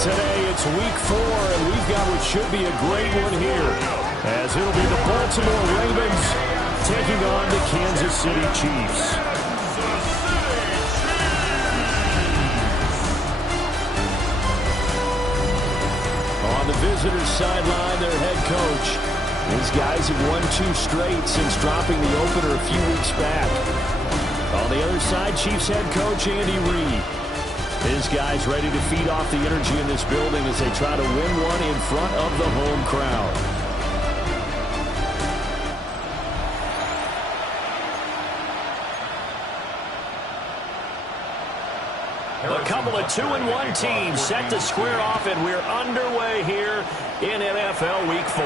Today it's week 4, and we've got what should be a great one here, as it'll be the Baltimore Ravens taking on the Kansas City Chiefs. On the visitors' sideline, their head coach. These guys have won 2 straight since dropping the opener a few weeks back. On the other side, Chiefs head coach Andy Reid. His guys ready to feed off the energy in this building as they try to win one in front of the home crowd. A couple of 2-1 teams set to square off, and we're underway here in NFL Week 4.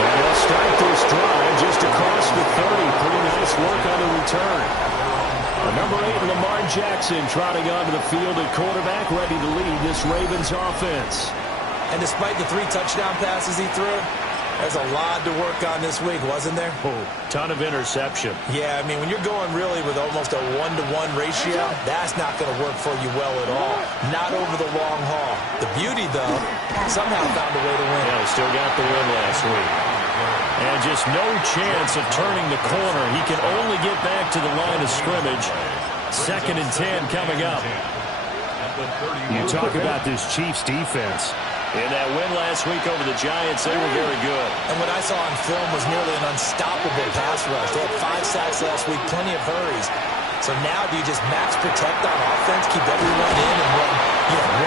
And they'll start this drive just across the 30. Pretty nice work on the return. Number 8, Lamar Jackson, trotting onto the field at quarterback, ready to lead this Ravens offense. And despite the 3 touchdown passes he threw, there's a lot to work on this week, wasn't there? Oh, ton of interception. Yeah, I mean, when you're going really with almost a 1-to-1 ratio, that's not going to work for you well at all. Not over the long haul. The beauty, though, somehow found a way to win. Yeah, still got the win last week. And just no chance of turning the corner. He can only get back to the line of scrimmage. 2nd and 10 coming up. You talk about this Chiefs defense. In that win last week over the Giants, they were very good. And what I saw on film was nearly an unstoppable pass rush. They had 5 sacks last week, plenty of hurries. So now do you just max protect on offense, keep everyone in and run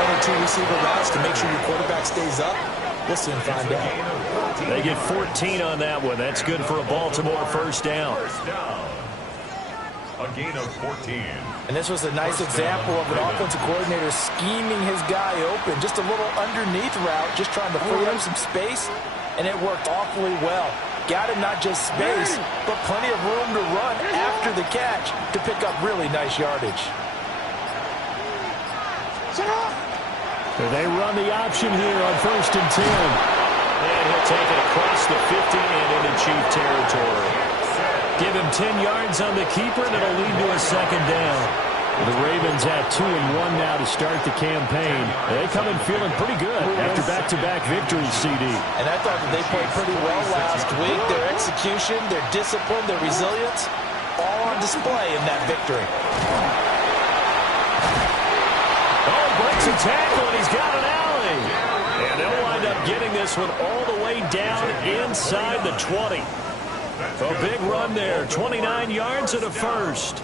1 or 2 receiver routes to make sure your quarterback stays up? We'll soon find out. They get 14 on that one. That's good for a Baltimore first down. A gain of 14. And this was a nice example of an offensive coordinator scheming his guy open. Just a little underneath route, just trying to free up some space, and it worked awfully well. Got him not just space, but plenty of room to run after the catch to pick up really nice yardage. They run the option here on 1st and 10. And he'll take it across the 50 and into Chief territory. Give him 10 yards on the keeper, and it'll lead to a 2nd down. The Ravens have 2-1 now to start the campaign. They come in feeling pretty good after back-to-back victories, CD. And I thought that they played pretty well last week. Their execution, their discipline, their resilience, all on display in that victory. Oh, breaks a tackle, and he's got an alley. And they'll wind up getting this one all the way down inside the 20. A big run there, 29 yards and a first.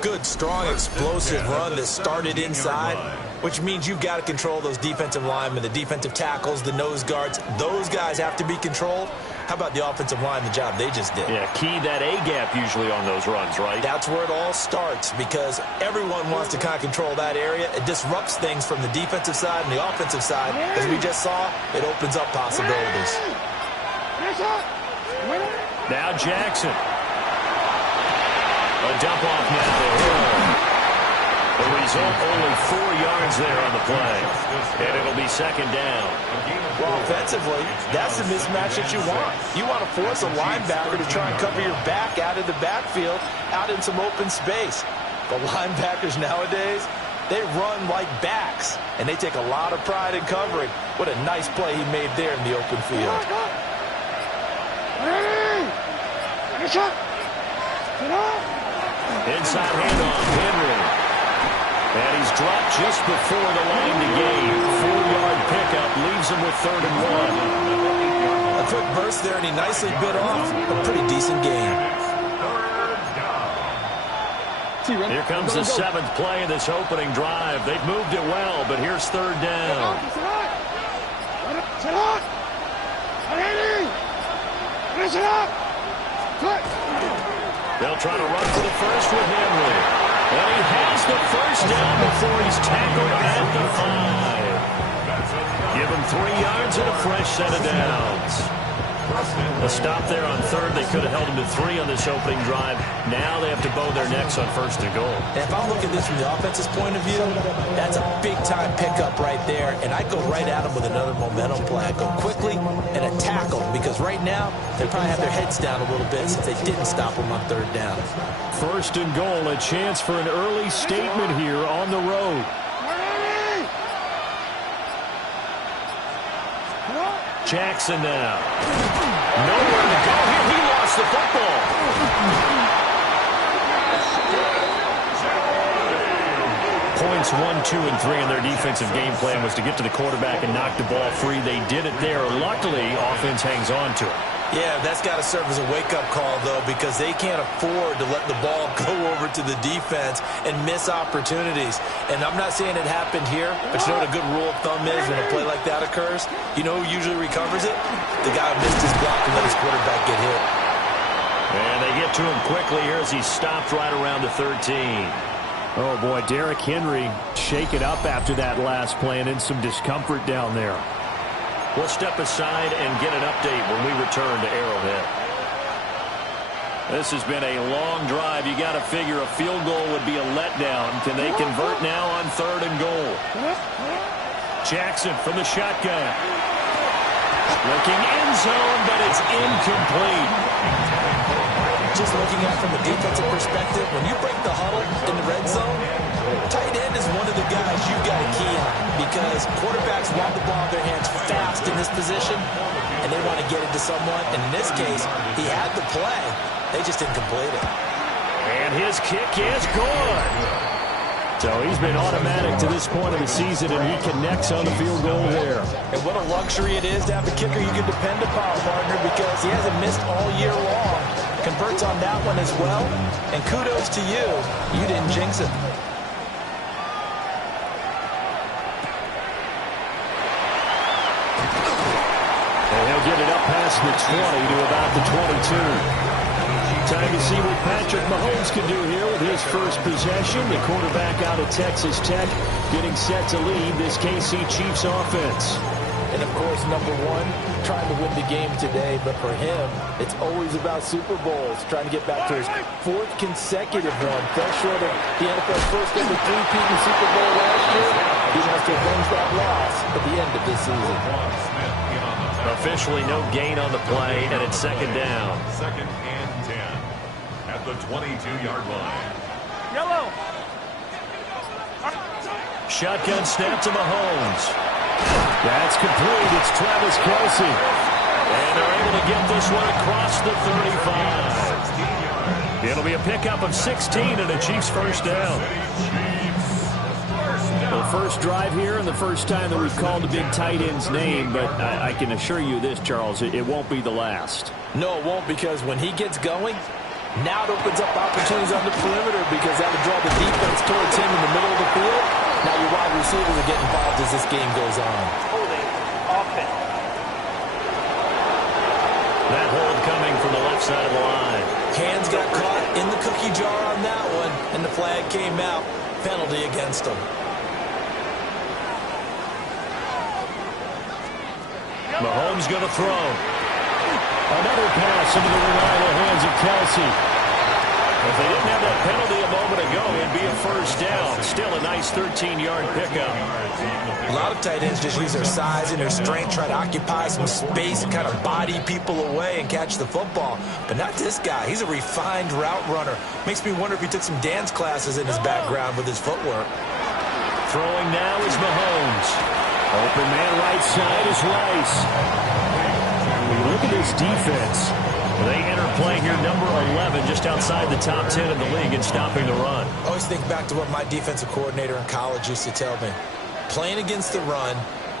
Good, strong, explosive run that started inside, which means you've got to control those defensive linemen, the defensive tackles, the nose guards. Those guys have to be controlled. How about the offensive line, the job they just did? Yeah, key that A-gap usually on those runs, right? That's where it all starts, because everyone wants to kind of control that area. It disrupts things from the defensive side and the offensive side. As we just saw, it opens up possibilities. Now Jackson. A dump off now to Hill. The result, only 4 yards there on the play. And it'll be 2nd down. Well, offensively, that's the mismatch that you want. You want to force a linebacker to try and cover your back out of the backfield, out in some open space. The linebackers nowadays, they run like backs, and they take a lot of pride in covering. What a nice play he made there in the open field. Inside handoff, Henry. And he's dropped just before the line to gain. 4-yard pickup leaves him with 3rd and 1. A quick burst there, and he nicely bit off a pretty decent gain. Here comes the 7th play of this opening drive. They've moved it well, but here's 3rd down. They'll try to run for the first with Henry. And he has the first down before he's tackled at the 5. Give him 3 yards and a fresh set of downs. A stop there on third. They could have held them to 3 on this opening drive. Now they have to bow their necks on first and goal. And if I'm looking at this from the offense's point of view, that's a big-time pickup right there. And I go right at them with another momentum play. I go quickly and attack them because right now they probably have their heads down a little bit since they didn't stop them on third down. First and goal, a chance for an early statement here on the road. Jackson now. Nowhere to go here. He lost the football. Points 1, 2, and 3 in their defensive game plan was to get to the quarterback and knock the ball free. They did it there. Luckily, offense hangs on to it. Yeah, that's got to serve as a wake-up call, though, because they can't afford to let the ball go over to the defense and miss opportunities. And I'm not saying it happened here, but you know what a good rule of thumb is when a play like that occurs? You know who usually recovers it? The guy who missed his block and let his quarterback get hit. And they get to him quickly here as he stopped right around the 13. Oh, boy, Derrick Henry shaken up after that last play and in some discomfort down there. We'll step aside and get an update when we return to Arrowhead. This has been a long drive. You got to figure a field goal would be a letdown. Can they convert now on third and goal? Jackson from the shotgun. Looking end zone, but it's incomplete. Just looking at it from a defensive perspective, when you break the huddle in the red zone, tight end is one of the guys you've got to key on because quarterbacks want the ball in their hands fast in this position, and they want to get it to someone. And in this case, he had the play. They just didn't complete it. And his kick is good. So he's been automatic to this point of the season, and he connects on the field goal there. And what a luxury it is to have a kicker you can depend upon, partner, because he hasn't missed all year long. Converts on that one as well. And kudos to you. You didn't jinx it. And he'll get it up past the 20 to about the 22. Time to see what Patrick Mahomes can do here with his first possession. The quarterback out of Texas Tech getting set to lead this KC Chiefs offense. And, of course, number one, trying to win the game today. But for him, it's always about Super Bowls, trying to get back to his 4th consecutive one. Fell short of the NFL's first ever three-peat in the Super Bowl last year. He wants to avenge that loss at the end of this season. Officially no gain on the play, and it's second down. Second and 10 at the 22-yard line. Yellow. Shotgun snap to Mahomes. That's complete. It's Travis Kelce. And they're able to get this one across the 35. It'll be a pickup of 16 and a Chiefs first down. Well, first drive here and the first time that we've called a big tight end's name, but I can assure you this, Charles, it won't be the last. No, it won't, because when he gets going, now it opens up opportunities on the perimeter because that would draw the defense towards him in the middle of the field. Now your wide receivers will get involved as this game goes on. Holding. Offense. That hold coming from the left side of the line. Hands got caught in the cookie jar on that one, and the flag came out. Penalty against him. Mahomes going to throw. Another pass into the reliable hands of Kelce. If they didn't have that penalty a moment ago, it'd be a first down. Still a nice 13-yard pickup. A lot of tight ends just use their size and their strength, try to occupy some space and kind of body people away and catch the football. But not this guy. He's a refined route runner. Makes me wonder if he took some dance classes in his background with his footwork. Throwing now is Mahomes. Open man right side is Rice. When you look at this defense, they enter play here number 11, just outside the top 10 in the league in stopping the run. I always think back to what my defensive coordinator in college used to tell me. Playing against the run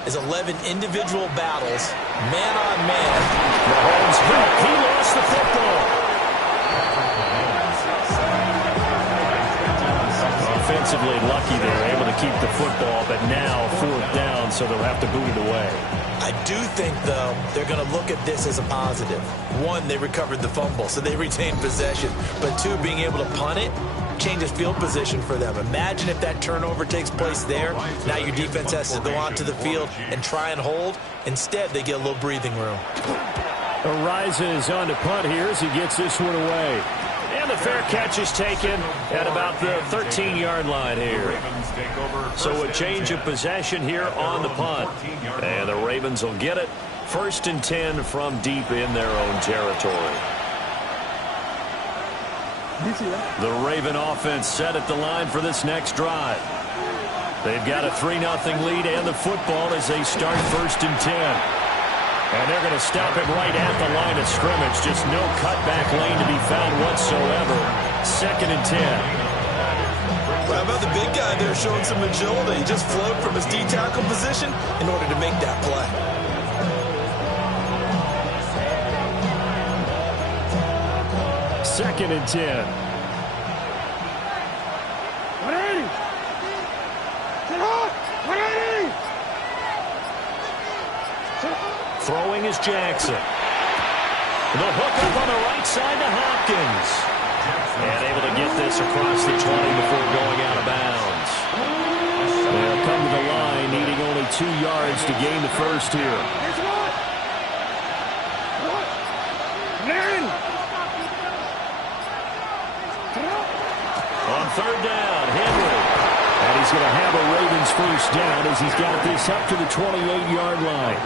is 11 individual battles, man on man. Mahomes hit. He lost the football. Offensively lucky they were able to keep the football, but now 4th down, so they'll have to boot it away. I do think, though, they're going to look at this as a positive. One, they recovered the fumble, so they retained possession. But two, being able to punt it changes field position for them. Imagine if that turnover takes place there. Now your defense has to go onto the field and try and hold. Instead, they get a little breathing room. Arises on to punt here as he gets this one away. And the fair catch is taken at about the 13-yard line here. So a change of possession here on the punt. And the Ravens will get it. 1st and 10 from deep in their own territory. The Raven offense set at the line for this next drive. They've got a 3-0 lead and the football as they start 1st and 10. And they're going to stop it right at the line of scrimmage. Just no cutback lane to be found whatsoever. 2nd and 10. How about the big guy there showing some agility? He just flowed from his D-tackle position in order to make that play. Second and 10. Throwing is Jackson. The hook up on the right side to Hopkins. And able to get this across the 20 before going out of bounds. They'll come to the line, needing only 2 yards to gain the first here. On 3rd down, Henry. And he's going to have a Ravens first down as he's got this up to the 28-yard line.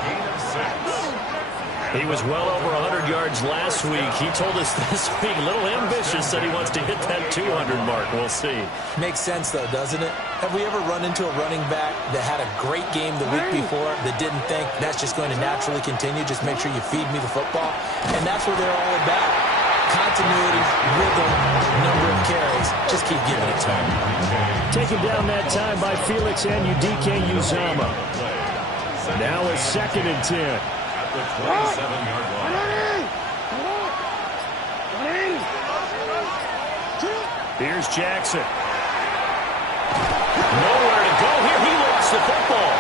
He was well over 100 yards last week. He told us this week, a little ambitious, said he wants to hit that 200 mark. We'll see. Makes sense, though, doesn't it? Have we ever run into a running back that had a great game the week before that didn't think that's just going to naturally continue? Just make sure you feed me the football. And that's what they're all about. Continuity, rhythm, number of carries. Just keep giving it to him. Taken down that time by Felix and Udike Uzama. Now it's 2nd and 10. The 27-yard line. Here's Jackson. Nowhere to go here. He lost the football.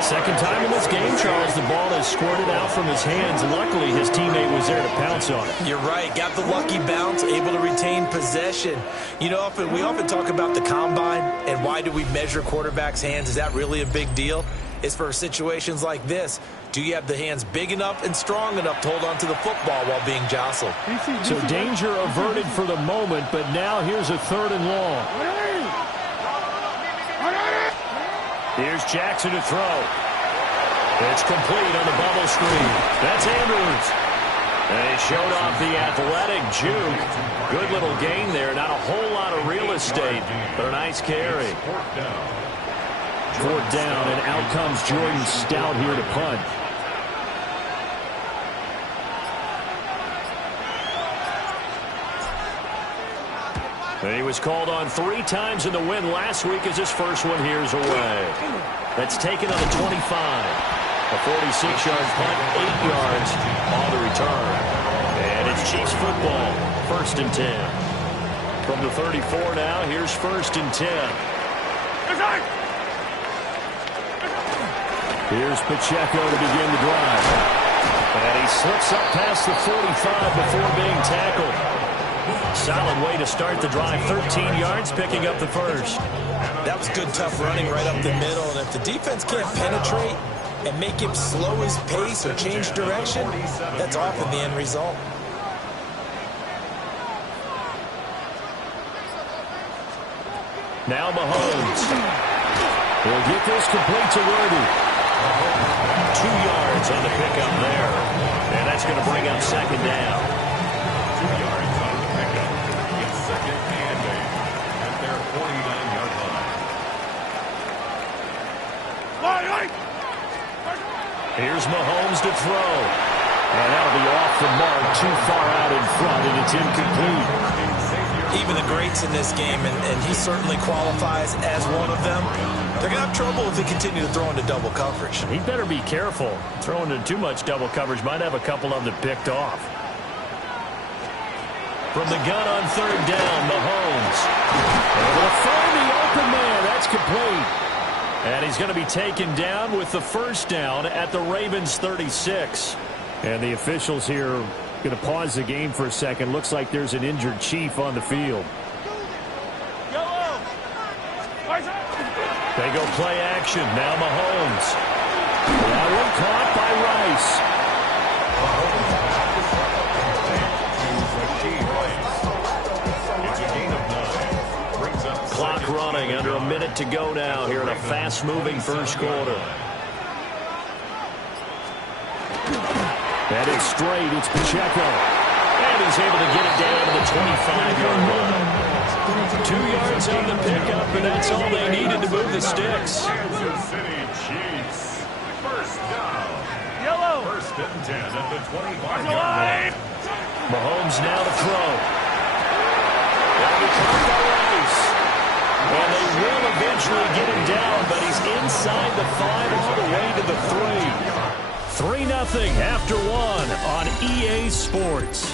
Second time in this game, Charles, the ball has squirted out from his hands. Luckily, his teammate was there to pounce on it. You're right. Got the lucky bounce, able to retain possession. You know, we often talk about the combine and why do we measure quarterbacks' hands. Is that really a big deal? It's for situations like this. Do you have the hands big enough and strong enough to hold on to the football while being jostled? So danger averted for the moment, but now here's a 3rd and long. Here's Jackson to throw. It's complete on the bubble screen. That's Andrews. And he showed off the athletic juke. Good little gain there. Not a whole lot of real estate, but a nice carry. 4th down, and out comes Jordan Stout here to punt. And he was called on 3 times in the win last week as his first one here's away. That's taken on the 25. A 46-yard punt, 8 yards on the return. And it's Chiefs football, 1st and 10. From the 34 now, here's 1st and 10. Here's Pacheco to begin the drive. And he slips up past the 45 before being tackled. Solid way to start the drive. 13 yards, picking up the first. That was good, tough running right up the middle. And if the defense can't penetrate and make him slow his pace or change direction, that's often the end result. Now Mahomes. He'll get this complete to Worthy. 2 yards on the pickup there. And that's going to bring up 2nd down. 2 yards on the pickup. It's 2nd and 8 at their 49-yard line. Here's Mahomes to throw. And that'll be off the mark, too far out in front, and it's incomplete. Even the greats in this game, and he certainly qualifies as one of them, they're going to have trouble if they continue to throw into double coverage. He better be careful. Throwing into too much double coverage might have a couple of them picked off. From the gun on 3rd down, Mahomes. Able to find the open man. That's complete. And he's going to be taken down with the first down at the Ravens 36. And the officials here going to pause the game for a second. Looks like there's an injured Chief on the field. They go play action. Now Mahomes. That one caught by Rice. Clock running, under a minute to go now here in a fast-moving first quarter. That is straight. It's Pacheco. And he's able to get it down to the 25-yard line. 2 yards on the pickup, and that's all they needed to move the sticks. Kansas City Chiefs. First down. Yellow. First and 10 at the 25-yard line. Mahomes now to throw. That'll be caught by Rice. And they will eventually get him down, but he's inside the 5 all the way to the 3. 3-0 after 1 on EA Sports.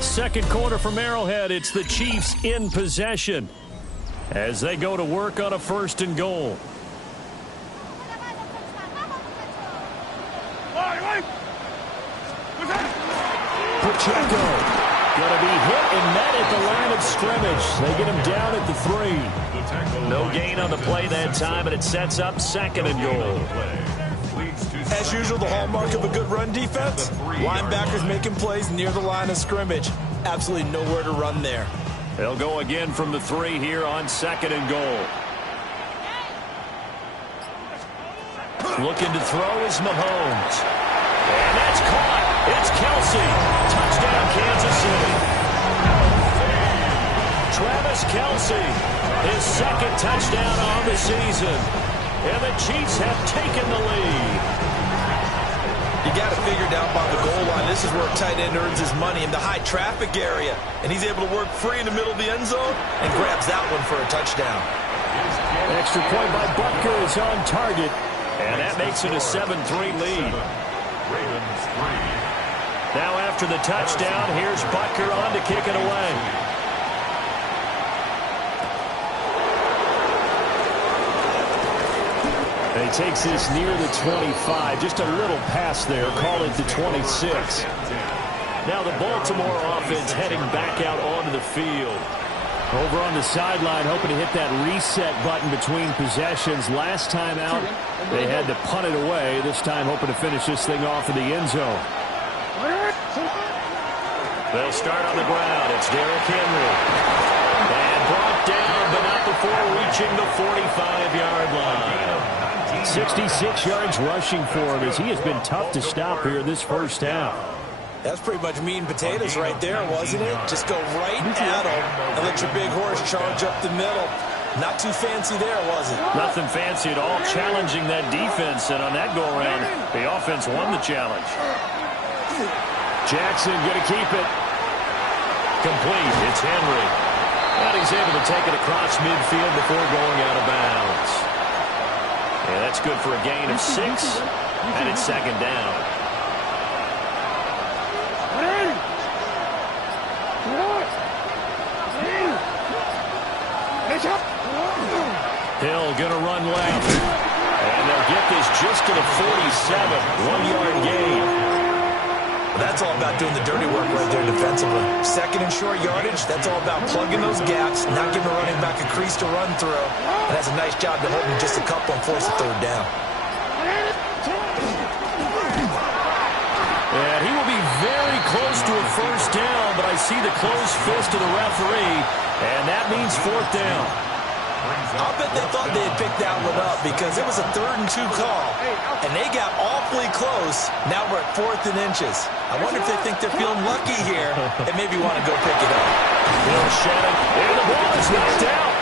Second quarter from Arrowhead. It's the Chiefs in possession as they go to work on a 1st and goal. Pacheco going to be hit and met at the line of scrimmage. They get him down at the 3. No gain on the play that time, and it sets up 2nd and goal. As usual, the hallmark of a good run defense, linebackers making plays near the line of scrimmage. Absolutely nowhere to run there. They'll go again from the 3 here on 2nd and goal. Looking to throw is Mahomes. And that's caught. It's Kelsey. Touchdown, Kansas City. Travis Kelsey, his 2nd touchdown on the season. And the Chiefs have taken the lead. You got to figure down by the goal line. This is where a tight end earns his money in the high traffic area. And he's able to work free in the middle of the end zone and grabs that one for a touchdown. An extra point by Butker is on target. And that makes it a 7-3 lead. Now after the touchdown, here's Butker on to kick it away. And he takes this near the 25. Just a little pass there. Call it the 26. Now the Baltimore offense heading back out onto the field. Over on the sideline, hoping to hit that reset button between possessions. Last time out, they had to punt it away. This time hoping to finish this thing off in the end zone. They'll start on the ground. It's Derrick Henry. And brought down, but not before reaching the 45-yard line. 66 yards rushing for him as he has been tough to stop here in this first half. That's pretty much meat and potatoes right there, wasn't it? Just go right at him and let your big horse charge up the middle. Not too fancy there, was it? Nothing fancy at all, challenging that defense. And on that go-around, the offense won the challenge. Jackson going to keep it. Complete. It's Henry. And he's able to take it across midfield before going out of bounds. Yeah, that's good for a gain of 6. And it's 2nd down. Hill going to run left. And they'll get this just to the 47. 1-yard gain. That's all about doing the dirty work right there defensively. 2nd and short yardage, that's all about plugging those gaps, not giving a running back a crease to run through. And that's a nice job to hold him just a couple and force a 3rd down. And he will be very close to a 1st down, but I see the closed fist of the referee, and that means 4th down. I'll bet they thought they had picked that one up because it was a 3rd and 2 call, and they got awfully close. Now we're at 4th and inches. I wonder if they think they're feeling lucky here and maybe want to go pick it up. Bill Shannon, and the ball is knocked out.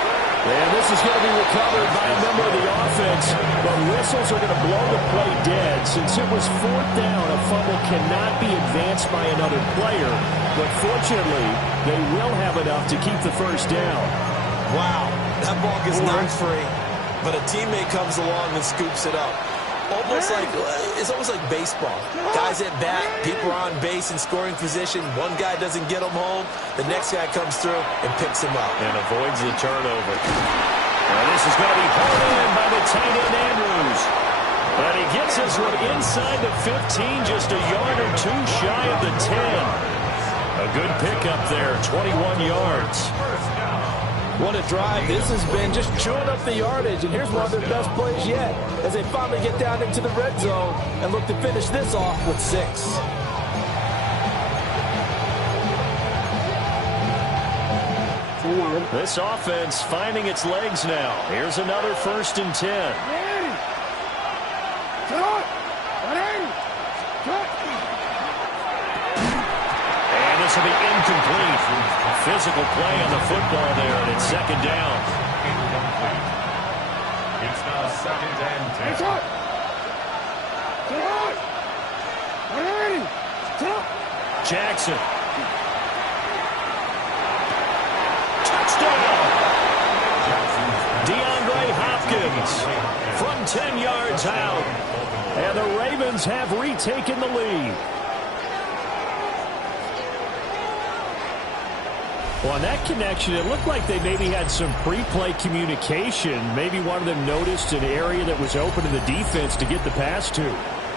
And this is going to be recovered by a member of the offense, but whistles are going to blow the play dead. Since it was 4th down, a fumble cannot be advanced by another player, but fortunately, they will have enough to keep the 1st down. Wow, that ball gets knocked free, but a teammate comes along and scoops it up. It's almost like baseball. Guys at bat, people are on base in scoring position. One guy doesn't get them home. The next guy comes through and picks him up. And avoids the turnover. And this is going to be hauled in by the tight end Andrews. And he gets this one inside the 15, just a yard or two shy of the 10. A good pickup there, 21 yards. What a drive. This has been just chewing up the yardage, and here's one of their best plays yet as they finally get down into the red zone and look to finish this off with 6. This offense finding its legs now. Here's another 1st and 10. And this will be incomplete. Physical play on the football there, and it's 2nd down. It's now 2nd and 10. Jackson. Touchdown! DeAndre Hopkins from 10 yards out. And the Ravens have retaken the lead. Well, on that connection, it looked like they maybe had some pre-play communication. Maybe one of them noticed an area that was open in the defense to get the pass to.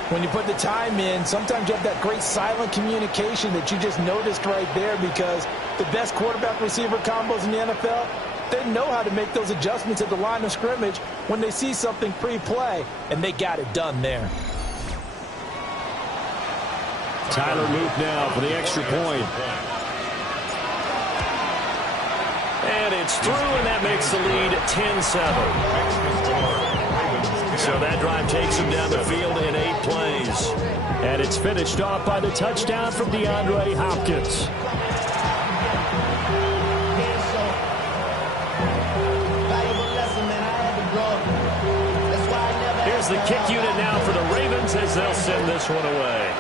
When you put the time in, sometimes you have that great silent communication that you just noticed right there, because the best quarterback-receiver combos in the NFL, they know how to make those adjustments at the line of scrimmage when they see something pre-play, and they got it done there. Tyler Luke now for the extra point. And it's through, and that makes the lead 10-7. So that drive takes him down the field in 8 plays. And it's finished off by the touchdown from DeAndre Hopkins. Here's the kick unit now for the Ravens as they'll send this one away.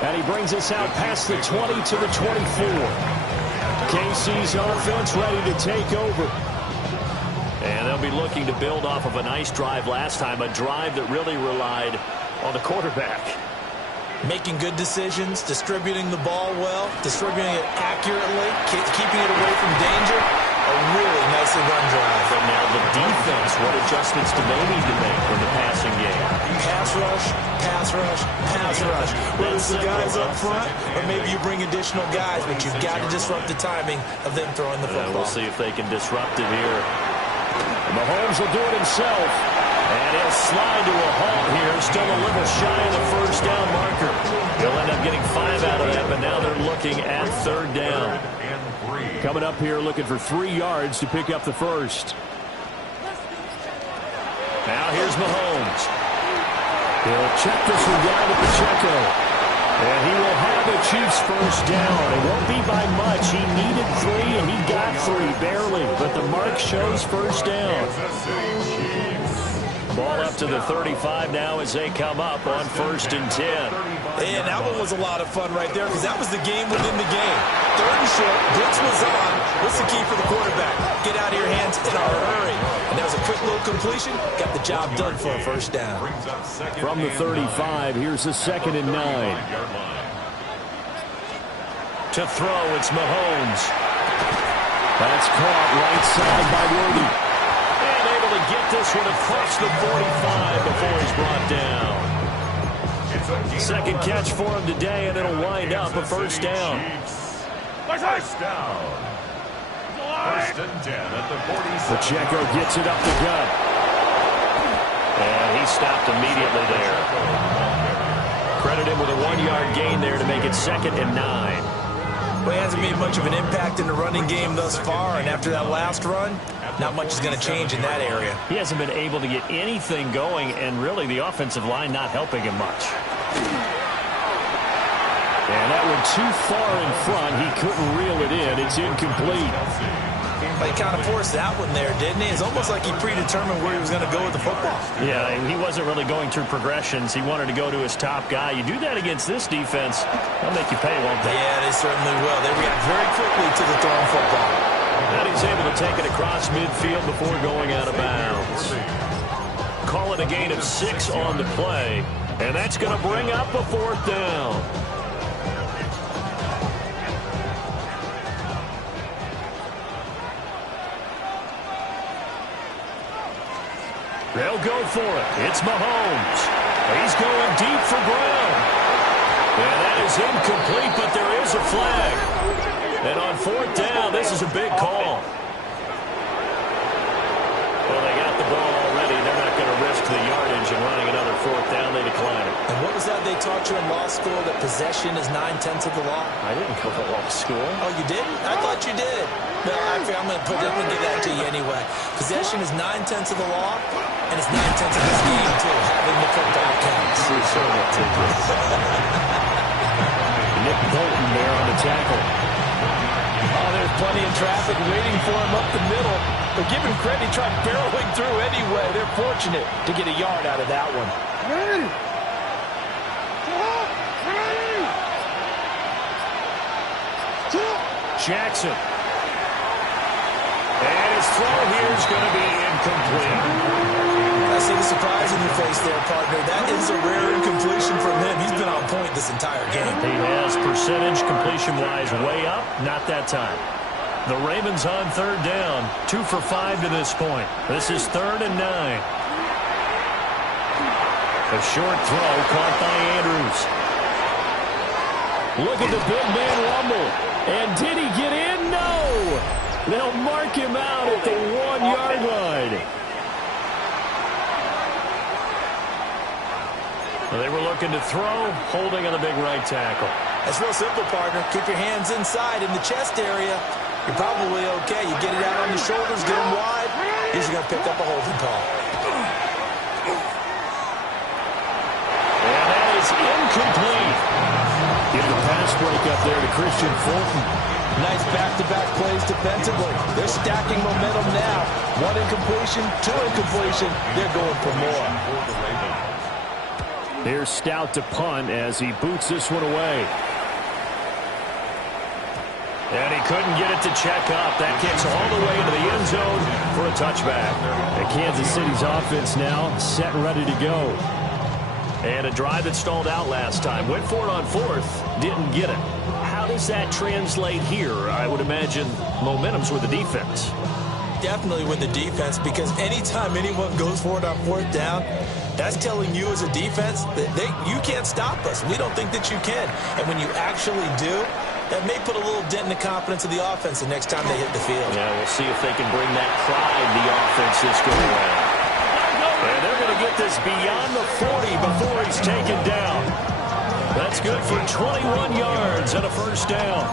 And he brings us out past the 20 to the 24. KC's offense ready to take over. And they'll be looking to build off of a nice drive last time, a drive that really relied on the quarterback. Making good decisions, distributing the ball well, distributing it accurately, keeping it away from danger. A really nicely run drive. But now the defense, what adjustments do they need to make in the passing game? Pass rush, pass rush, pass rush. Whether it's the guys up front or maybe you bring additional guys, but you've got to disrupt the timing of them throwing the football. We'll see if they can disrupt it here. And Mahomes will do it himself. And he'll slide to a halt here. Still a little shy of the 1st down marker. He'll end up getting 5 out of that, but now they're looking at 3rd down. Coming up here looking for 3 yards to pick up the 1st. Now here's Mahomes. He'll check this one down to Pacheco. And he will have the Chiefs 1st down. It won't be by much. He needed 3, and he got 3, barely. But the mark shows 1st down. Ball up to the 35 now as they come up on 1st and 10. And that one was a lot of fun right there, because that was the game within the game. 3rd and short, blitz was on. What's the key for the quarterback? Get out of your hands in a hurry. And that was a quick little completion. Got the job done for a 1st down. From the 35, here's the 2nd and 9. To throw, it's Mahomes. That's caught right side by Worthy. Get this one across the 45 before he's brought down. 2nd catch for him today, and it'll wind up a 1st down. 1st down. 1st and 10 at the 47. Pacheco gets it up the gut. And he stopped immediately there. Credit him with a 1-yard gain there to make it 2nd and 9. Well, he hasn't made much of an impact in the running game thus far, and after that last run, not much is going to change in that area. He hasn't been able to get anything going, and really the offensive line not helping him much. And that one too far in front. He couldn't reel it in. It's incomplete. But he kind of forced that one there, didn't he? It's almost like he predetermined where he was going to go with the football. Yeah, he wasn't really going through progressions. He wanted to go to his top guy. You do that against this defense, they'll make you pay, won't they? Yeah, they certainly will. They react very quickly to the thrown football. And he's able to take it across midfield before going out of bounds. Call it a gain of 6 on the play, and that's going to bring up a 4th down. They'll go for it. It's Mahomes. He's going deep for Brown. And that is incomplete, but there is a flag. And on fourth down, this is a big call. Well, they got the ball already. They're not going to risk the yardage and running another fourth down. They decline it. And what was that they taught you in law school, that possession is 9/10 of the law? I didn't go to law school. Oh, you didn't? I thought you did. No, I'm going to give that to you anyway. Possession is 9/10 of the law, and it's 9/10 of this game, too, having the football counts. Nick Bolton there on the tackle. Oh, there's plenty of traffic waiting for him up the middle. But give him credit, he tried barreling through anyway. They're fortunate to get a yard out of that one. Jackson. And his throw here is going to be incomplete. I see the surprise in your face there, partner. That is a rare incompletion from him. He's been on point this entire game. He has percentage completion-wise way up. Not that time. The Ravens on third down. 2 for 5 to this point. This is 3rd and 9. A short throw caught by Andrews. Look at the big man rumble. And did he get in? No! They'll mark him out at the 1-yard line. Well, they were looking to throw, holding on the big right tackle. That's real simple, partner. Keep your hands inside in the chest area. You're probably okay. You get it out on the shoulders, get them wide. He's going to pick up a holding call. And that is incomplete. Give the pass break up there to Christian Fulton. Nice back-to-back plays defensively. They're stacking momentum now. 1 incompletion, 2 incompletion. They're going for more. Here's Stout to punt as he boots this one away. And he couldn't get it to check up. That kicks all the way into the end zone for a touchback. And Kansas City's offense now set and ready to go. And a drive that stalled out last time. Went for it on 4th. Didn't get it. How does that translate here? I would imagine momentum's with the defense. Definitely with the defense, because anytime anyone goes for it on 4th down, that's telling you as a defense that you can't stop us. We don't think that you can. And when you actually do, that may put a little dent in the confidence of the offense the next time they hit the field. Yeah, we'll see if they can bring that pride the offense this go around. And they're going to get this beyond the 40 before he's taken down. That's good for 21 yards and a first down.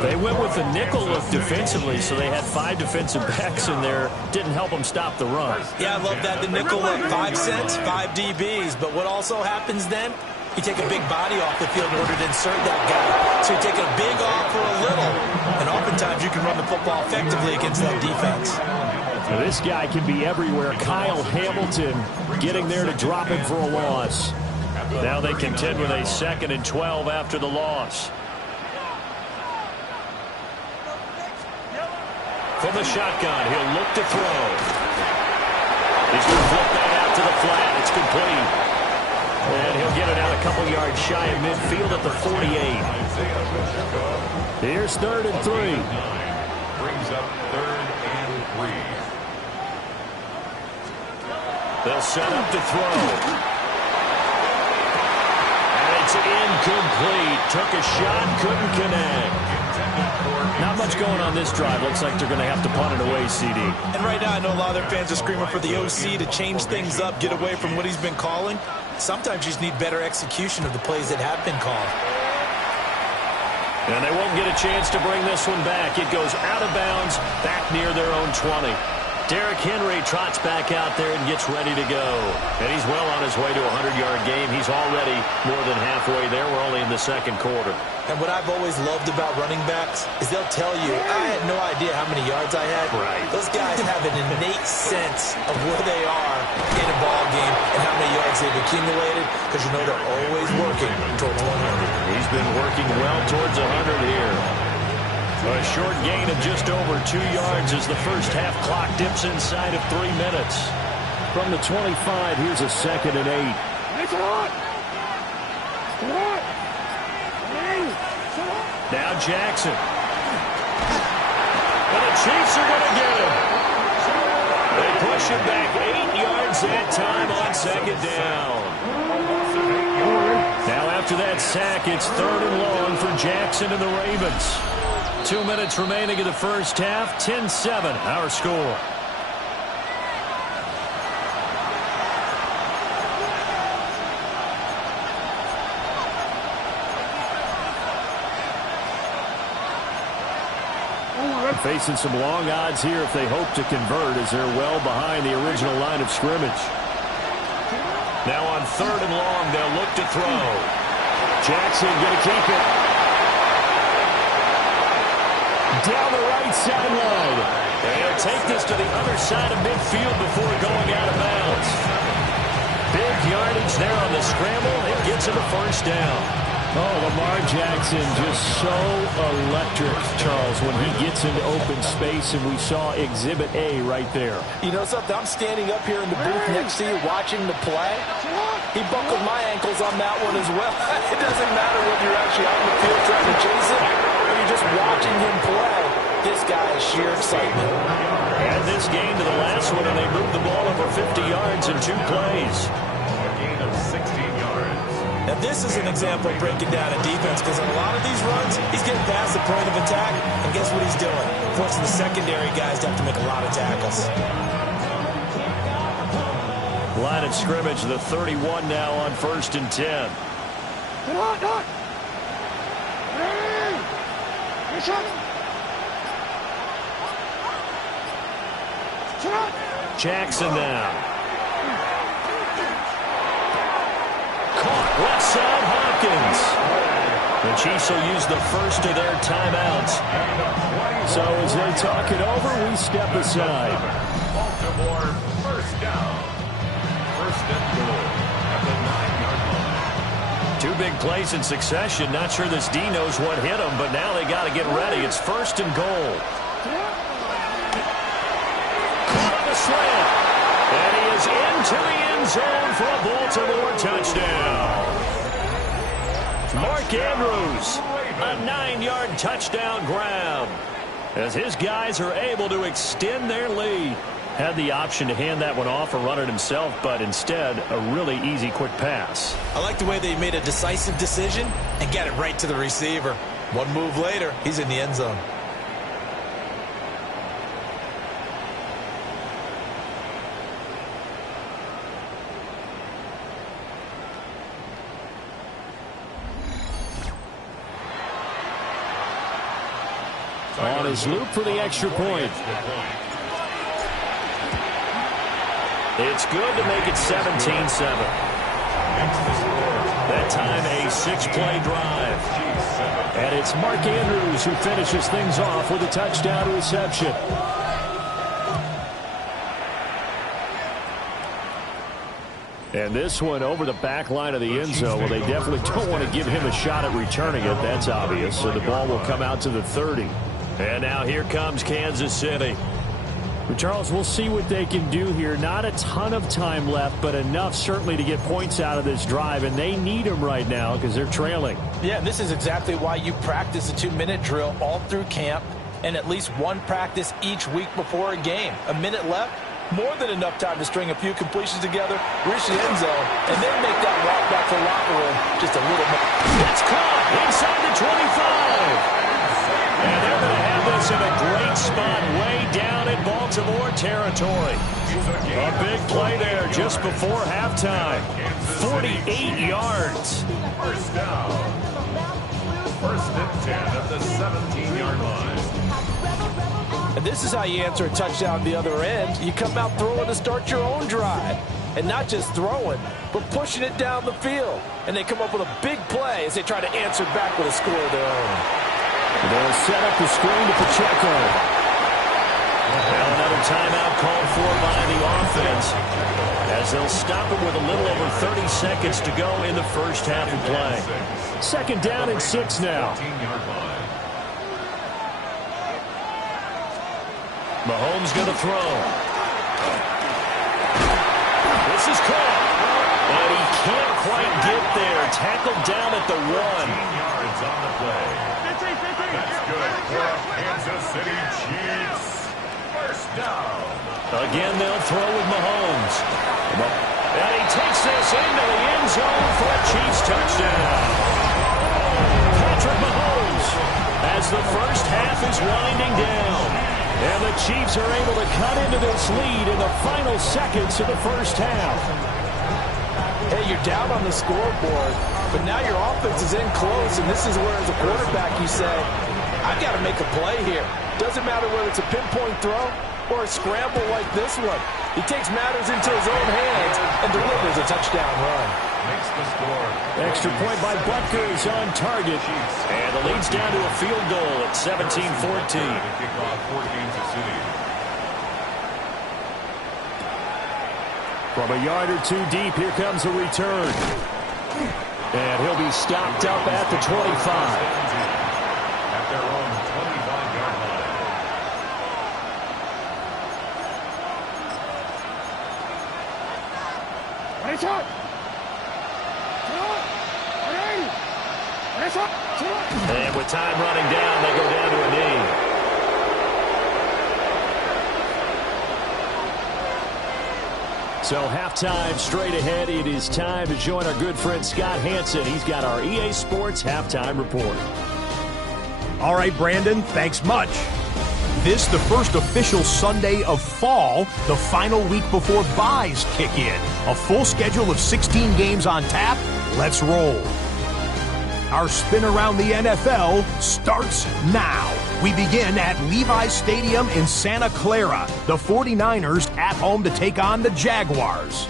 They went with the nickel look defensively, so they had 5 defensive backs in there. Didn't help them stop the run. Yeah, I love that. The nickel look, 5 cents, 5 DBs. But what also happens then? You take a big body off the field in order to insert that guy. So you take a big off for a little. And oftentimes you can run the football effectively against that defense. Now this guy can be everywhere. Kyle Hamilton getting there to drop him for a loss. Now they contend with a 2nd and 12 after the loss. From the shotgun, he'll look to throw. He's going to flip that out to the flat. It's complete. And he'll get it out a couple yards shy of midfield at the 48. Here's 3rd and 3. Brings up 3rd and 3. They'll set up to throw. And it's incomplete. Took a shot, couldn't connect. Not much going on this drive. Looks like they're going to have to punt it away, CD. And right now, I know a lot of their fans are screaming for the OC to change things up, get away from what he's been calling. Sometimes you just need better execution of the plays that have been called. And they won't get a chance to bring this one back. It goes out of bounds, back near their own 20. Derrick Henry trots back out there and gets ready to go. And he's well on his way to a 100-yard game. He's already more than halfway there. We're only in the 2nd quarter. And what I've always loved about running backs is they'll tell you, I had no idea how many yards I had. Right. Those guys have an innate sense of where they are in a ball game and how many yards they've accumulated, because you know they're always working towards 100. He's been working well towards 100 here. A short gain of just over 2 yards as the first half clock dips inside of 3 minutes. From the 25, here's a 2nd and 8. Now Jackson. And the Chiefs are going to get him. They push him back 8 yards that time on second down. Now after that sack, it's 3rd and long for Jackson and the Ravens. 2 minutes remaining in the first half. 10-7 our score. Facing some long odds here if they hope to convert, as they're well behind the original line of scrimmage. Now on 3rd and long, they'll look to throw. Jackson going to keep it. Down the right sideline. They'll take this to the other side of midfield before going out of bounds. Big yardage there on the scramble. It gets him a first down. Oh, Lamar Jackson just so electric, Charles, when he gets into open space, and we saw Exhibit A right there. You know something? I'm standing up here in the booth next to you watching the play. He buckled my ankles on that one as well. It doesn't matter whether you're actually on the field trying to chase it or you're just watching him play. This guy is sheer excitement. Add this game to the last one, and they moved the ball over 50 yards in 2 plays. A gain of 16 yards. Now, this is an example of breaking down a defense, because on a lot of these runs, he's getting past the point of attack, and guess what he's doing? Forcing the secondary guys to have to make a lot of tackles. Line of scrimmage, the 31 now on 1st and 10. Jackson now. Caught left side, Hopkins. The Chiefs will use the first of their timeouts. So as they talk it over, we step aside. Baltimore, first down. 1st and goal at the 9-yard line. 2 big plays in succession. Not sure this D knows what hit him, but now they got to get ready. It's 1st and goal. Caught on the slant. And he is into the end zone for a Baltimore touchdown. Mark Andrews, a 9-yard touchdown grab, as his guys are able to extend their lead. Had the option to hand that one off or run it himself, but instead a really easy quick pass. I like the way they made a decisive decision and got it right to the receiver. One move later, he's in the end zone. On his loop for the extra point. It's good to make it 17-7. That time a 6-play drive. And it's Mark Andrews who finishes things off with a touchdown reception. And this one over the back line of the end zone. Well, they definitely don't want to give him a shot at returning it. That's obvious. So the ball will come out to the 30. And now here comes Kansas City. But Charles, we'll see what they can do here. Not a ton of time left, but enough certainly to get points out of this drive. And they need them right now because they're trailing. Yeah, and this is exactly why you practice a 2-minute drill all through camp and at least one practice each week before a game. A minute left, more than enough time to string a few completions together, reach the end zone, and then make that walk back to the locker room just a little more. It's caught inside the 25. And they're going to have this in a great spot way down in Baltimore territory. A big play there just before halftime. 48 yards. First down. 1st and 10 at the 17-yard line. And this is how you answer a touchdown at the other end. You come out throwing to start your own drive. And not just throwing, but pushing it down the field. And they come up with a big play as they try to answer back with a score of their own. They'll set up the screen to Pacheco. Well, another timeout called for by the offense, as they'll stop it with a little over 30 seconds to go in the first half of play. 2nd down and 6 now. Mahomes going to throw. This is caught. And he can't quite get there. Tackled down at the 1. 15 yards on the play. That's good for Kansas City Chiefs. First down. Again, they'll throw with Mahomes. And he takes this into the end zone for a Chiefs touchdown. Patrick Mahomes as the first half is winding down. And the Chiefs are able to cut into this lead in the final seconds of the first half. Hey, you're down on the scoreboard, but now your offense is in close, and this is where, as a quarterback, you say, I've got to make a play here. Doesn't matter whether it's a pinpoint throw or a scramble like this one. He takes matters into his own hands and delivers a touchdown run. Makes the score. Extra point by Butker is on target. And the lead's down to a field goal at 17-14. Kickoff for Kansas City. From a yard or two deep, here comes a return. And he'll be stopped up at the 25. At their own 25-yard line. And with time running down, they go down to a knee. So halftime straight ahead. It is time to join our good friend Scott Hansen. He's got our EA Sports halftime report. All right, Brandon, thanks much. This, the first official Sunday of fall, the final week before byes kick in. A full schedule of 16 games on tap. Let's roll. Our spin around the NFL starts now. We begin at Levi's Stadium in Santa Clara. The 49ers at home to take on the Jaguars.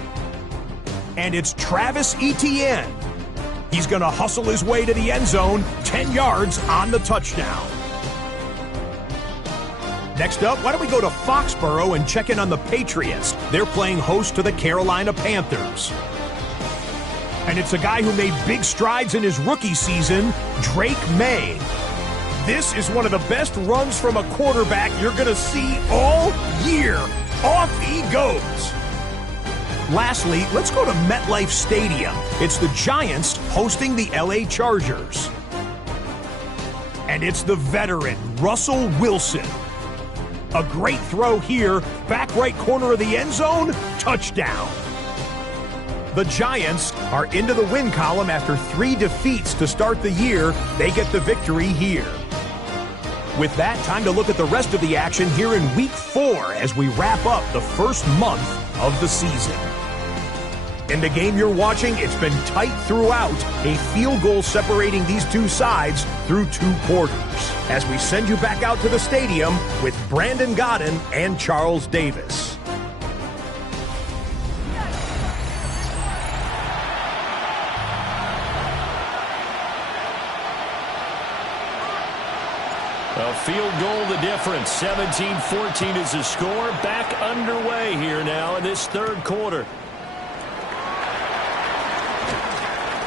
And it's Travis Etienne. He's going to hustle his way to the end zone, 10 yards on the touchdown. Next up, why don't we go to Foxborough and check in on the Patriots? They're playing host to the Carolina Panthers. And it's a guy who made big strides in his rookie season, Drake May. This is one of the best runs from a quarterback you're going to see all year. Off he goes. Lastly, let's go to MetLife Stadium. It's the Giants hosting the LA Chargers. And it's the veteran, Russell Wilson. A great throw here, back right corner of the end zone, touchdown. The Giants are into the win column after 3 defeats to start the year. They get the victory here. With that, time to look at the rest of the action here in Week 4 as we wrap up the first month of the season. In the game you're watching, it's been tight throughout, a field goal separating these two sides through 2 quarters. As we send you back out to the stadium with Brandon Godden and Charles Davis. A field goal the difference. 17-14 is the score. Back underway here now in this third quarter.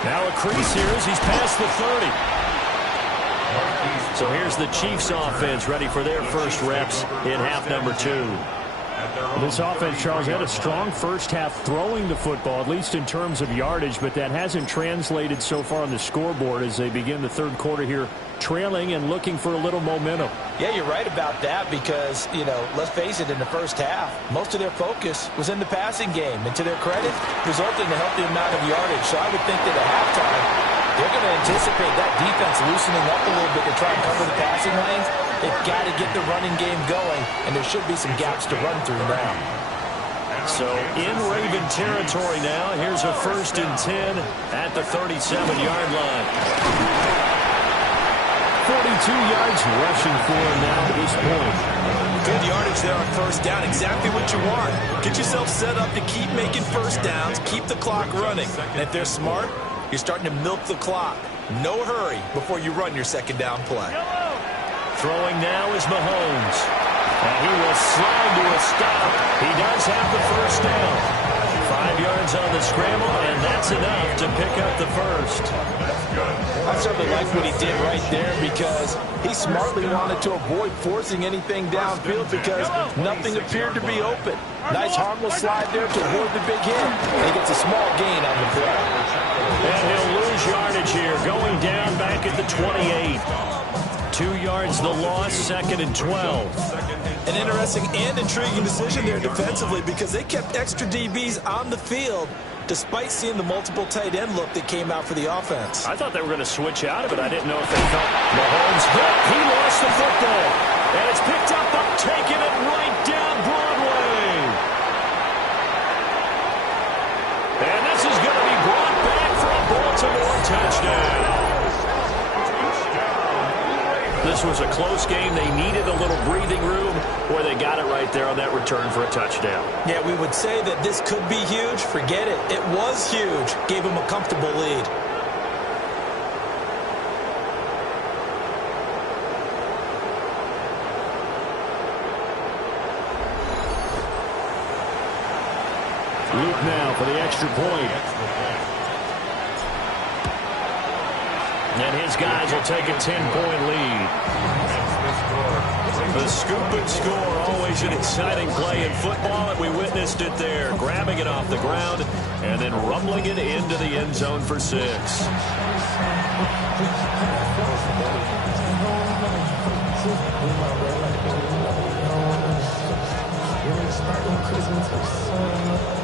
Now a crease here as he's past the 30. So here's the Chiefs offense ready for their first reps in half number 2. This offense, Charles, had a strong first half throwing the football, at least in terms of yardage, but that hasn't translated so far on the scoreboard as they begin the third quarter here, trailing and looking for a little momentum. Yeah, you're right about that because, let's face it, in the first half, most of their focus was in the passing game. And to their credit, resulted in a healthy amount of yardage. So I would think that at halftime, they're going to anticipate that defense loosening up a little bit to try and cover the passing lanes. They've got to get the running game going, and there should be some gaps to run through now. So in Raven territory now, here's a 1st and 10 at the 37-yard line. 42 yards rushing for him now to this point. Good yardage there on first down. Exactly what you want. Get yourself set up to keep making first downs, keep the clock running. And if they're smart, you're starting to milk the clock. No hurry before you run your second down play. Throwing now is Mahomes. And he will slide to a stop. He does have the first down. 5 yards on the scramble, and that's enough to pick up the first. I certainly like what he did right there because he smartly wanted to avoid forcing anything downfield because nothing appeared to be open. Nice harmless slide there to avoid the big hit. And he gets a small gain on the play. And he'll lose yardage here, going down back at the 28. 2 yards the loss, 2nd and 12. An interesting and intriguing decision there defensively because they kept extra DBs on the field despite seeing the multiple tight end look that came out for the offense. I thought they were going to switch out of it. I didn't know if they felt Mahomes hit. He lost the football. And it's picked up, taking it right down Broadway. And this is going to be brought back for a Baltimore touchdown. This was a close game. They needed a little breathing room where they got it right there on that return for a touchdown. Yeah, we would say that this could be huge. Forget it. It was huge. Gave them a comfortable lead. Luke now for the extra point. And his guys will take a 10-point lead. The scoop and score, always an exciting play in football, and we witnessed it there. Grabbing it off the ground and then rumbling it into the end zone for 6.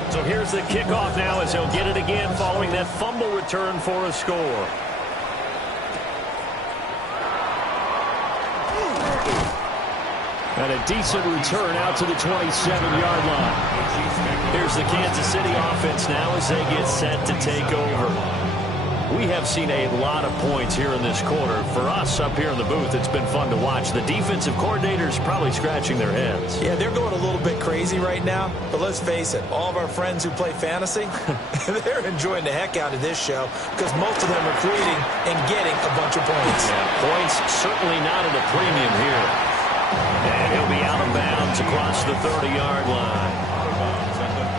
So here's the kickoff now as he'll get it again following that fumble return for a score. And a decent return out to the 27-yard line. Here's the Kansas City offense now as they get set to take over. We have seen a lot of points here in this quarter. For us up here in the booth, it's been fun to watch. The defensive coordinators probably scratching their heads. Yeah, they're going a little bit crazy right now. But let's face it, all of our friends who play fantasy, they're enjoying the heck out of this show because most of them are creating and getting a bunch of points. Yeah, points certainly not at a premium here. And he'll be out of bounds across the 30-yard line.